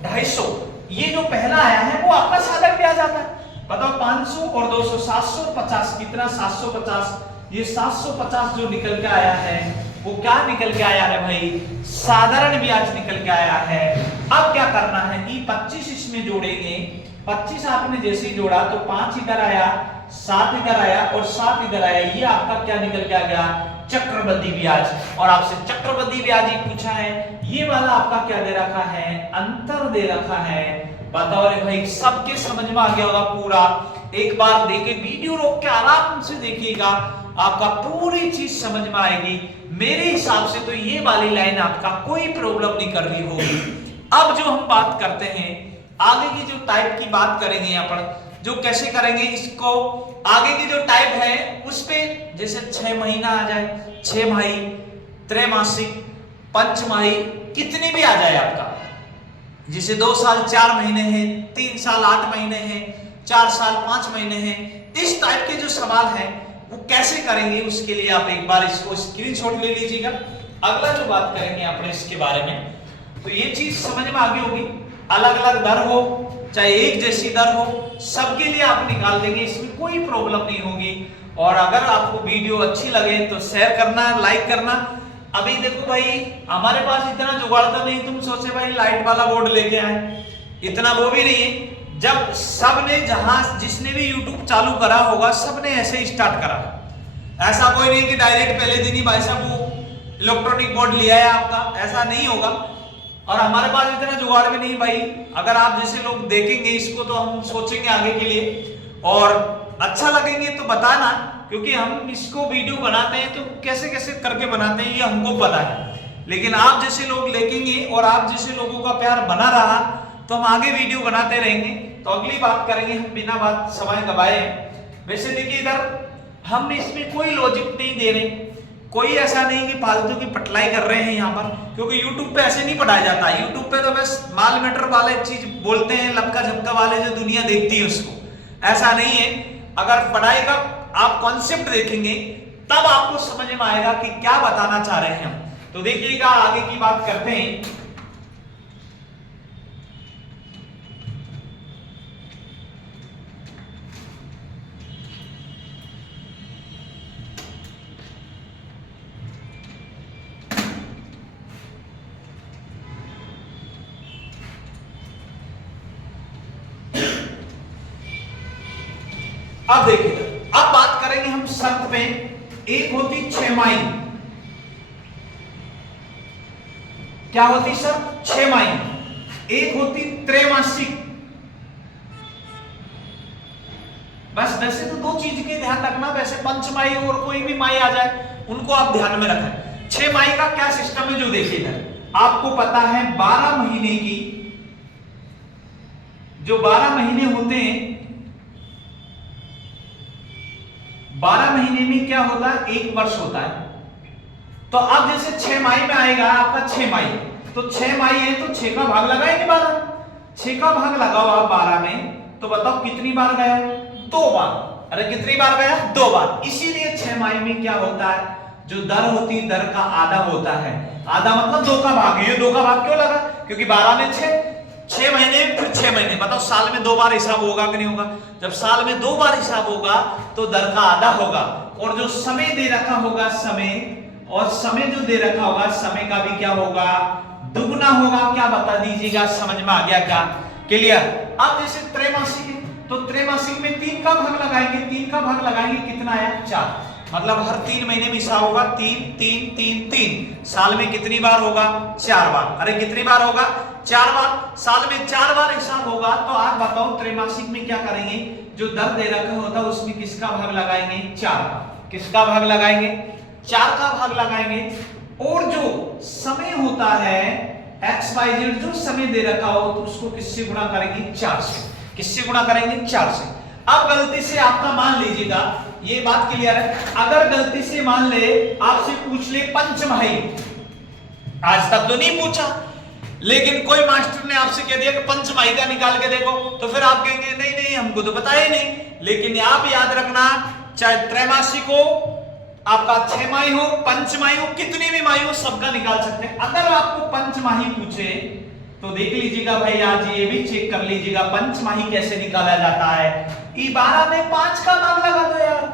250, ये जो पहला आया है वो आपका साधक ब्याज आता है। बताओ 500 और 200 750 कितना? 750। ये 750 जो निकल के आया है वो क्या निकल के आया है भाई? साधारण ब्याज निकल के आया है। अब क्या करना है? ई 25 इसमें जोड़ेंगे। 25 आपने जैसे ही जोड़ा तो 5 इधर आया, 7 इधर आया और 7 इधर आया। ये आपका क्या निकल के आ गया? चक्रवृद्धि ब्याज। और आपसे चक्रवृद्धि ब्याज ही पूछा है। ये वाला आपका क्या दे रखा है? अंतर दे रखा है। बताओ रे भाई, सबके समझ में आ गया होगा पूरा। एक बार देखे, वीडियो रोक के आराम से देखिएगा, आपका पूरी चीज समझ में आएगी। मेरे हिसाब से तो ये वाली लाइन आपका कोई प्रॉब्लम नहीं कर रही होगी। अब जो हम बात करते हैं आगे की, जो टाइप की बात करेंगे अपन, जो कैसे करेंगे इसको, आगे की जो टाइप है उस पे जैसे 6 महीना आ जाए, 6 माही, त्रैमासिक, पंचमाही, कितनी भी आ जाए आपका, जैसे 2 साल 4 महीने हैं, 3 साल 8 महीने हैं, 4 साल 5 महीने हैं, इस टाइप के जो सवाल हैं वो कैसे करेंगे, उसके लिए आप एक बार इसको स्क्रीनशॉट ले लीजिएगा। अगला जो बात करेंगे अपने इसके बारे में, तो ये चीज समझ में आ गई होगी, अलग अलग दर हो चाहे एक जैसी दर हो, सबके लिए आप निकाल देंगे, इसमें कोई प्रॉब्लम नहीं होगी। और अगर आपको वीडियो अच्छी लगे तो शेयर करना, लाइक करना। अभी देखो भाई, हमारे पास इतना जुगाड़ तो नहीं, तुम सोचे भाई लाइट वाला बोर्ड लेके आए, इतना वो भी नहीं है। जब सबने जहां जिसने भी YouTube चालू करा होगा सबने ऐसे ही स्टार्ट करा। ऐसा कोई नहीं कि डायरेक्ट पहले दिन ही भाई साहब वो इलेक्ट्रॉनिक बोर्ड लिया है आपका, ऐसा नहीं होगा। और हमारे पास इतना जुगाड़ भी नहीं भाई, अगर आप जैसे लोग देखेंगे इसको तो हम सोचेंगे आगे के लिए, और अच्छा लगेंगे तो बताना, क्योंकि हम इसको वीडियो बनाते हैं तो कैसे कैसे करके बनाते हैं ये हमको पता है। लेकिन आप जैसे लोग देखेंगे और आप जैसे लोगों का प्यार बना रहा तो हम आगे वीडियो बनाते रहेंगे। तो अगली बात करेंगे हम बिना बात समय गवाए। वैसे देखिए इधर हम इसमें कोई लॉजिक नहीं दे रहे, कोई ऐसा नहीं कि फालतू की पटलाई कर रहे हैं यहाँ पर, क्योंकि YouTube पे ऐसे नहीं पढ़ाया जाता। YouTube पे तो बस माल मीटर वाले चीज बोलते हैं, लपका झपका वाले जो दुनिया देखती है उसको, ऐसा नहीं है। अगर पढ़ाई का आप कॉन्सेप्ट देखेंगे तब आपको समझ में आएगा कि क्या बताना चाह रहे हैं हम। तो देखिएगा आगे की बात करते हैं। अब देखिए, अब बात करेंगे हम शर्त पे। एक होती 6 माही, क्या होती शर्त? 6 माही। एक होती त्रैमासिक। बस वैसे तो 2 चीज के ध्यान रखना, वैसे पंचमाही और कोई भी माही आ जाए उनको आप ध्यान में रखें। 6 माही का क्या सिस्टम है जो देखिए इधर आपको पता है, 12 महीने की, जो 12 महीने होते हैं, 12 महीने में क्या होता है, 1 वर्ष होता है। तो अब जैसे 6 माही में आएगा आपका 6 माही, तो 6 माही है तो 6 का भाग लगाएंगे 12, 6 का भाग लगाओ आप 12 में, तो बताओ कितनी बार गया? 2 बार। अरे कितनी बार गया? 2 बार। इसीलिए 6 माही में क्या होता है, जो दर होती है दर का आधा होता है। आधा मतलब 2 का भाग। ये 2 का भाग क्यों लगा? क्योंकि 12 में 6 महीने, फिर 6 महीने। बताओ साल में 2 बार हिसाब होगा कि नहीं होगा? जब साल में 2 बार हिसाब होगा तो दर का आधा होगा। और जो समय दे रखा होगा, समय, और समय जो दे रखा होगा, समय का भी क्या होगा? दुगना होगा। क्या बता दीजिएगा, समझ में आ गया क्या? क्लियर? अब जैसे त्रैमासिक है तो त्रैमासिक में 3 का भाग लगाएंगे, 3 का भाग लगाएंगे, कितना आया? 4। मतलब हर 3 महीने में हिसाब होगा, 3 3 3 3। साल में कितनी बार होगा? 4 बार। अरे कितनी बार होगा? 4 बार। साल में 4 बार हिसाब होगा। तो आप बताओ त्रैमासिक में क्या करेंगे, जो दर दे रखा होता है उसमें किसका भाग लगाएंगे? 4 का। किसका भाग लगाएंगे? 4 का भाग लगाएंगे। और जो समय होता है XYZ, जो समय दे रखा हो तो उसको किससे गुणा करेंगे? 4 से। किससे गुणा करेंगे? 4 से। अब गलती से आपका मान लीजिएगा, ये बात क्लियर है, अगर गलती से मान ले आपसे पूछ ले पंचमाही, आज तक तो नहीं पूछा, लेकिन कोई मास्टर ने आपसे कह दिया कि पंचमाही का निकाल के देखो, तो फिर आप कहेंगे नहीं नहीं हमको तो बताया ही नहीं। लेकिन आप याद रखना, चाहे त्रैमासिक हो, आपका 6 माही हो, पंचमाही हो, कितनी भी माही हो, सबका निकाल सकते हैं। अगर आपको पंचमाही पूछे तो देख लीजिएगा भाई, आज ये भी चेक कर लीजिएगा पंचमाही कैसे निकाला जाता है। 12 में 5 का भाग लगा दो यार।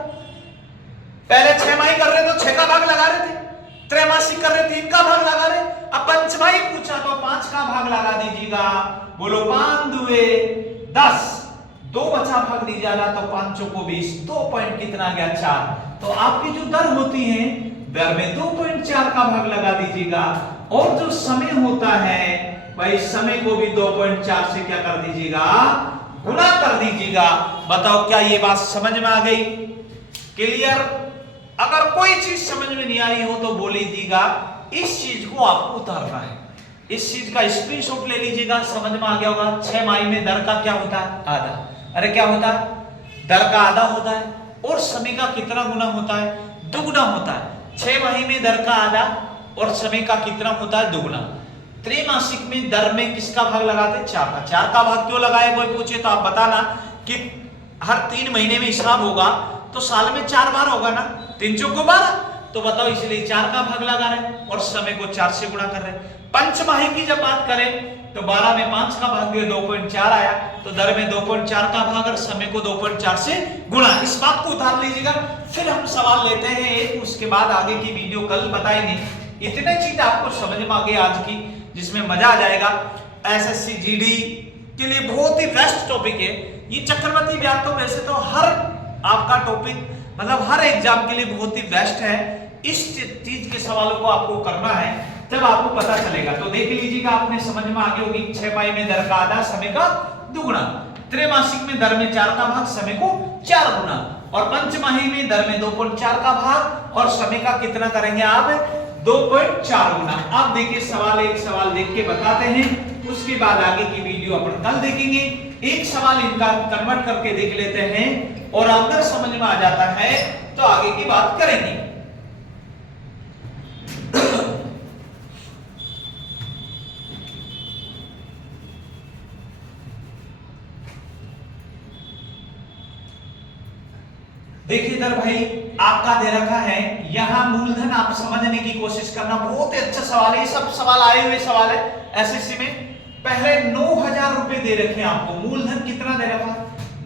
पहले 6 माही कर रहे तो 6 का भाग लगा रहे थे, त्रैमासिक कर रहे 3 का भाग लगा रहे, अब पंचमाही पूछा तो 5 का भाग लगा दीजिएगा। बोलो 5 दुए 10, 2 बचा भाग दीजिएगा तो 5 को 20, 2 पॉइंट कितना गया? 4। तो आपकी जो दर होती है, दर में 2.4 का भाग लगा दीजिएगा। और जो समय होता है भाई, समय को भी 2.4 से क्या कर दीजिएगा? गुणा कर दीजिएगा। बताओ क्या ये बात समझ में आ गई? क्लियर? अगर कोई चीज समझ में नहीं आ रही हो तो बोल लीजिएगा, इस चीज को आपको उतारना है, इस चीज का स्क्रीनशॉट ले लीजिएगा। समझ में आ गया होगा। 6 माही में दर का क्या होता है? आधा। अरे क्या होता है? दर का आधा होता है। और समय का कितना गुना होता है? दुगुना होता है। 6 माही में दर का आधा और समय का कितना होता है? दुगुना। त्रैमासिक में दर में किसका भाग लगाते हैं? 4 का। 4 का भाग क्यों लगाए कोई पूछे तो आप बताना कि हर 3 महीने में हिसाब होगा तो साल में 4 बार होगा ना, 3 चौको 12, तो बताओ इसलिए 4 का भाग लगा रहे हैं और समय को 4 से गुणा कर रहे हैं। पंचमाही की जब बात करें तो 12 में 5 का भाग दिया 2.4 आया, तो दर में 2.4 का भाग और समय को 2.4 से गुणा। इस बात को उतार लीजिएगा, फिर हम सवाल लेते हैं एक, उसके बाद आगे की वीडियो कल बताएंगे। इतने चीज आपको समझ में आ गई आज की, जिसमें मजा आ जाएगा। एसएससी जीडी के लिए बहुत ही बेस्ट टॉपिक है ये चक्रवृद्धि ब्याज। तो वैसे तो हर आपका टॉपिक मतलब हर एग्जाम के लिए बहुत ही बेस्ट है। इस चीज के सवालों को आपको करना है जब आपको पता चलेगा। तो देख लीजिएगा, आपने समझ में आ गई होगी। 6 माही में दर का आधा, समय का दुगुना। त्रैमासिक में दर में 4 का भाग, समय को 4 गुना। और पंचमाही में दर में 2.4 का भाग और समय का कितना करेंगे आप? 2.4 गुना। आप देखिए सवाल, एक सवाल देख के बताते हैं, उसके बाद आगे की वीडियो अपन कल देखेंगे। एक सवाल इनका कन्वर्ट करके देख लेते हैं और अगर समझ में आ जाता है तो आगे की बात करेंगे। देखिए इधर भाई आपका दे रखा है, यहां मूलधन आप समझने की कोशिश करना। बहुत ही अच्छा सवाल है, ये सब सवाल आए हुए सवाल है एसएससी में। पहले 9000 रुपए दे रखे हैं आपको, मूलधन कितना दे रखा?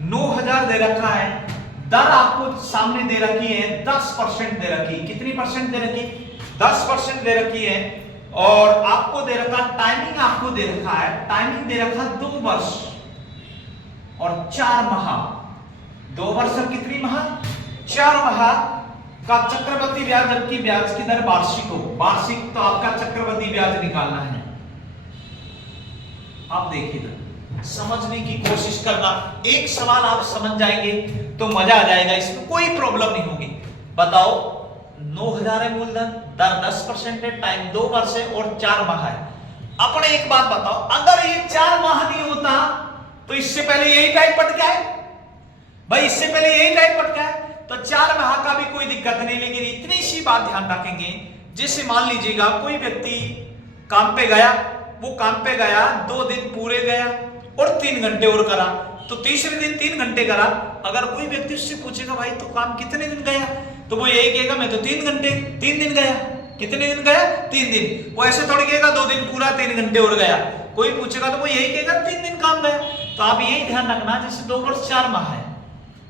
9000 दे रखा है। दर आपको सामने दे रखी है 10% दे रखी। कितनी परसेंट दे रखी? 10% दे रखी है। और आपको दे रखा टाइमिंग, आपको दे रखा है टाइमिंग दे रखा 2 वर्ष और 4 माह। 2 वर्ष और कितनी माह? 4 माह का चक्रवृद्धि ब्याज, जबकि ब्याज की दर वार्षिक हो। वार्षिक तो आपका चक्रवृद्धि ब्याज निकालना है। आप देखिए समझने की कोशिश करना, एक सवाल आप समझ जाएंगे तो मजा आ जाएगा, इसमें कोई प्रॉब्लम नहीं होगी। बताओ 9000 है मूलधन, दर 10% है, टाइम 2 वर्ष है और 4 माह है। अपने एक बात बताओ, अगर ये 4 माह नहीं होता तो इससे पहले यही टाइम पट गया है भाई, इससे पहले यही टाइम पट गया है तो 4 माह का भी कोई दिक्कत नहीं। लेकिन इतनी सी बात ध्यान रखेंगे, जैसे मान लीजिएगा कोई व्यक्ति काम पे गया, वो काम पे गया 2 दिन पूरे गया और 3 घंटे और करा, तो तीसरे दिन 3 घंटे करा। अगर कोई व्यक्ति उससे पूछेगा भाई तो काम कितने दिन गया, तो वो यही कहेगा मैं तो 3 घंटे 3 दिन गया। कितने दिन गया? 3 दिन। वो ऐसे थोड़ी कहेगा 2 दिन पूरा 3 घंटे और गया। कोई पूछेगा तो वो यही कहेगा 3 दिन काम गया। तो आप यही ध्यान रखना, जैसे 2 वर्ष 4 माह है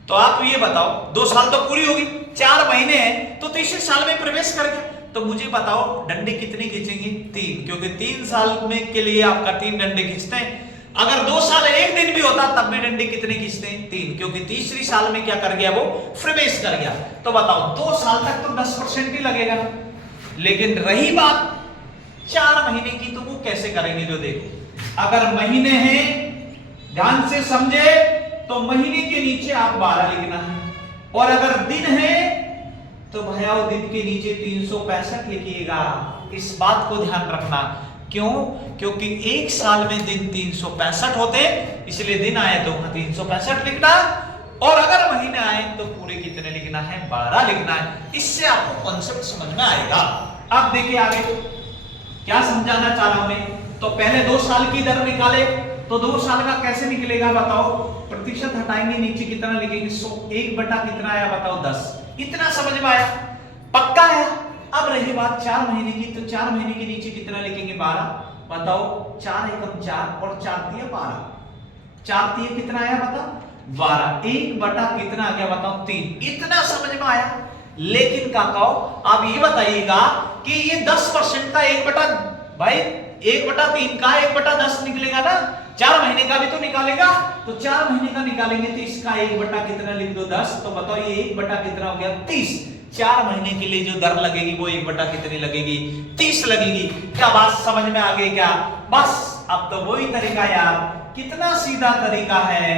तो आप ये बताओ 2 साल तो पूरी होगी, 4 महीने हैं तो तीसरे साल में प्रवेश कर गए। तो मुझे बताओ डंडे कितने खींचेंगे? 3, क्योंकि 3 साल में के लिए आपका 3 डंडे खींचते हैं। अगर 2 साल 1 दिन भी होता तब भी डंडे कितने खींचते हैं? 3, क्योंकि तीसरी साल में क्या कर गया? वो प्रवेश कर गया। तो बताओ 2 साल तक तो 10% ही लगेगा। लेकिन रही बात 4 महीने की, तो वो कैसे करेंगे? जो देखो, अगर महीने हैं, ध्यान से समझे, तो महीने के नीचे आप 12 लिखना है, और अगर दिन है तो भैया दिन के नीचे 365 लिखिएगा। इस बात को ध्यान रखना। क्यों? क्योंकि एक साल में दिन 365 होते, इसलिए दिन आए तो 365 लिखना, और अगर महीने आए तो पूरे कितने लिखना है? 12 लिखना है। इससे आपको कॉन्सेप्ट समझ में आएगा। अब देखिए आगे क्या समझाना चाह रहा हूं मैं। तो पहले 2 साल की दर निकाले, तो 2 साल का कैसे निकलेगा बताओ? प्रतिशत हटाएंगे, नीचे कितना लिखेंगे? 100। 1 बटा कितना आया बताओ? 10। इतना समझ में आया? पक्का है। अब रही बात 4 महीने की, तो 4 महीने के नीचे कितना लिखेंगे? 12। बताओ 4 एकम 4 और 4 तिया 12। 4 तिया कितना आया बताओ? 12। 1 बटा कितना आ गया बताओ? 3। इतना समझ में आया। लेकिन काकाओ आप ये बताइएगा कि ये 10% का 1 बटा, भाई 1/3 का 1/10 निकलेगा ना, 4 महीने का भी तो निकालेगा। तो 4 महीने का निकालेंगे तो इसका 1 बटा कितना लिख दो? 10। तो बताओ ये 1 बटा कितना हो गया? 30। 4 महीने के लिए जो दर लगेगी वो 1 बटा कितनी लगेगी? 30 लगेगी। क्या बात समझ में आ गई क्या? बस अब तो वही तरीका यार, कितना सीधा तरीका है।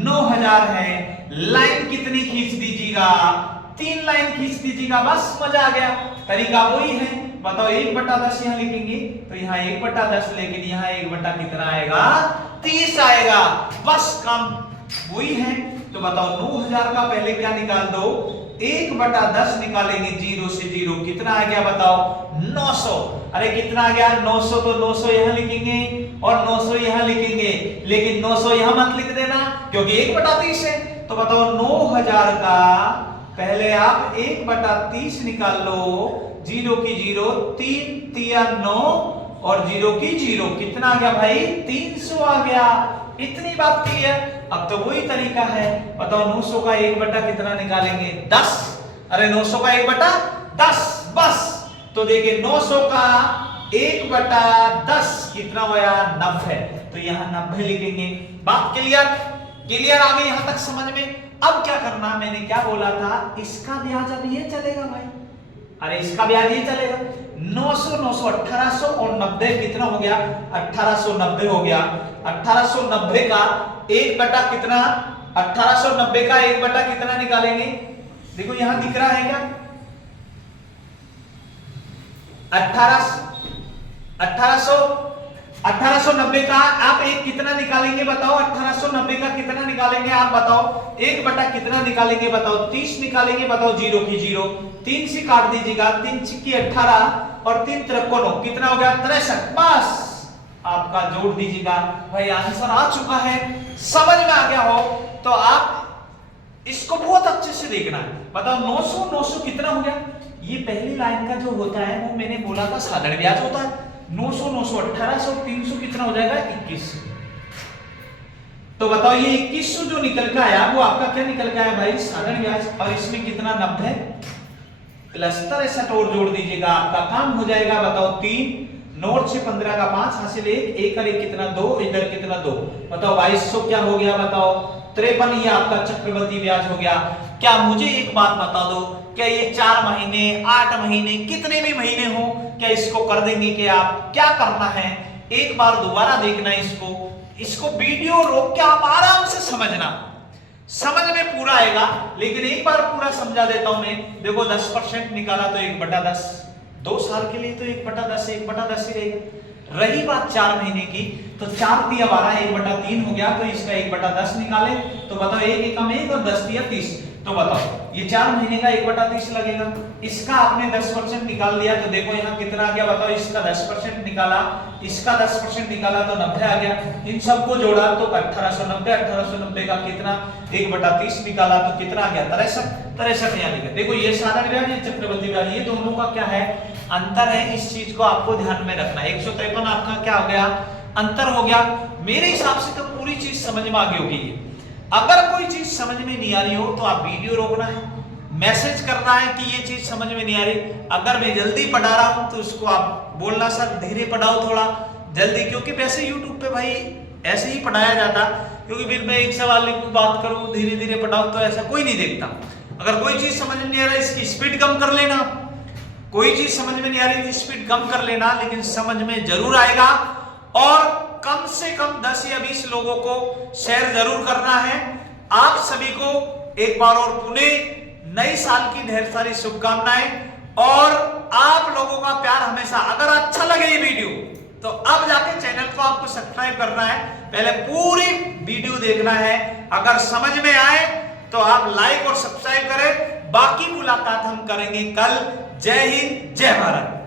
9000 है, लाइन कितनी खींच दीजिएगा? 3 लाइन खींच दीजिएगा, बस मजा आ गया। तरीका वही है। बताओ 1/10 यहां लिखेंगे तो यहां 1/10, लेकिन यहां 1 बटा कितना आएगा? 30 आएगा। बस काम वही है। तो बताओ 9000 का पहले क्या निकाल दो, 1/10 निकालेंगे, 0 से 0 कितना आ गया बताओ 900। अरे कितना आ गया 900, तो 900 यहां लिखेंगे और 900 यहां लिखेंगे, लेकिन 900 यहां मत लिख देना क्योंकि 1/30 है। तो बताओ 9000 का पहले आप 1/30 निकाल लो, 0 की 0, 3 तिया 9 और 0 की 0 कितना आ गया भाई 300 आ गया। इतनी बात क्लियर। अब तो वही तरीका है, बताओ 900 का 1 कितना निकालेंगे 10। अरे 900 का 1/10 बस। तो देखिए 900 का 1/10 कितना हुआ 90। तो यहां 90 लिखेंगे। बात क्लियर, क्लियर आ गई यहां तक समझ में। अब क्या करना, मैंने क्या बोला था, इसका ब्याज अब ये चलेगा भाई। अरे इसका ब्याज ये चलेगा 900 900 1800 और 90 कितना हो गया 1890 हो गया। 1890 का 1 कितना, 1890 का 1 कितना निकालेंगे, देखो यहां दिख रहा है क्या 1890 का आप एक कितना निकालेंगे बताओ, 1890 का कितना निकालेंगे आप बताओ, 1 कितना निकालेंगे बताओ 30 निकालेंगे बताओ, 0 की 0, 3 से काट दीजिएगा, 3 की 18 और 3 9 कितना हो गया 63। बस आपका जोड़ दीजिएगा भाई, आंसर आ चुका है। समझ में आ गया हो तो आप इसको बहुत अच्छे से देखना है। बताओ 900 900 कितना हो गया, ये पहली लाइन का जो होता है वो मैंने बोला था साधारण ब्याज होता है। 900 900 1800 300 कितना हो जाएगा 2100। तो बताओ ये 2100 जो निकल के आया वो आपका क्या निकल के आया भाई साधारण ब्याज। और इसमें कितना 90 प्लस 63 और जोड़ दीजिएगा, आपका काम हो जाएगा। बताओ 3 9 से 15 का 5 हासिल 1 और 1 कितना 2, इधर कितना 2, बताओ 2200 क्या हो गया बताओ 53। ये आपका चक्रवृद्धि ब्याज हो गया। क्या मुझे एक बात बता दो, क्या ये 4 महीने 8 महीने कितने भी महीने हो क्या इसको कर देंगे कि आप क्या करना है, एक बार दोबारा देखना इसको वीडियो रोक के आप आराम से समझना, समझ में पूरा आएगा। लेकिन एक बार पूरा समझा देता हूं मैं। देखो 10% निकाला तो 1/10, 2 साल के लिए तो 1/10 1/10 ही रहेगा। रही बात 4 महीने की, तो 4 तिया 12 1/3 हो गया, तो इसका 1/10 निकाले तो बताओ 1 एकम 1 और 10 तिया 30। तो बताओ ये 4 महीने का 1/30 लगेगा। इसका आपने 10% निकाल दिया तो देखो यहाँ कितना आ गया बताओ, इसका 10% निकाला, इसका 10% निकाला तो 90 आ गया। इन सबको जोड़ा तो 1890, 1890 का कितना 1/30 निकाला तो कितना आ गया 63 यहाँ लिखा। देखो ये साधारण ब्याज, ये चक्रवृद्धि ब्याज, ये दोनों का क्या है अंतर है, इस चीज को आपको ध्यान में रखना है। 153 आपका क्या हो गया अंतर हो गया। मेरे हिसाब से तो पूरी चीज समझ में आ गई होगी। अगर कोई चीज समझ में नहीं आ रही हो तो आप वीडियो रोकना है, मैसेज करना है कि ये चीज समझ में नहीं आ रही। अगर मैं जल्दी पढ़ा रहा हूं तो उसको आप बोलना सर धीरे पढ़ाओ थोड़ा जल्दी, क्योंकि वैसे यूट्यूब पे भाई ऐसे ही पढ़ाया जाता, क्योंकि फिर मैं एक सवाल की बात करूं धीरे धीरे पढ़ाऊं तो ऐसा कोई नहीं देखता। अगर कोई चीज समझ में नहीं आ रहा इसकी स्पीड कम कर लेना, कोई चीज समझ में नहीं आ रही थी स्पीड कम कर लेना, लेकिन समझ में जरूर आएगा। और कम से कम 10 या 20 लोगों को शेयर जरूर करना है। आप सभी को एक बार और पुनः नई साल की ढेर सारी शुभकामनाएं, और आप लोगों का प्यार हमेशा। अगर अच्छा लगे ये वीडियो तो अब जाके चैनल को आपको सब्सक्राइब करना है, पहले पूरी वीडियो देखना है। अगर समझ में आए तो आप लाइक और सब्सक्राइब करें। बाकी मुलाकात हम करेंगे कल। जय हिंद जय भारत।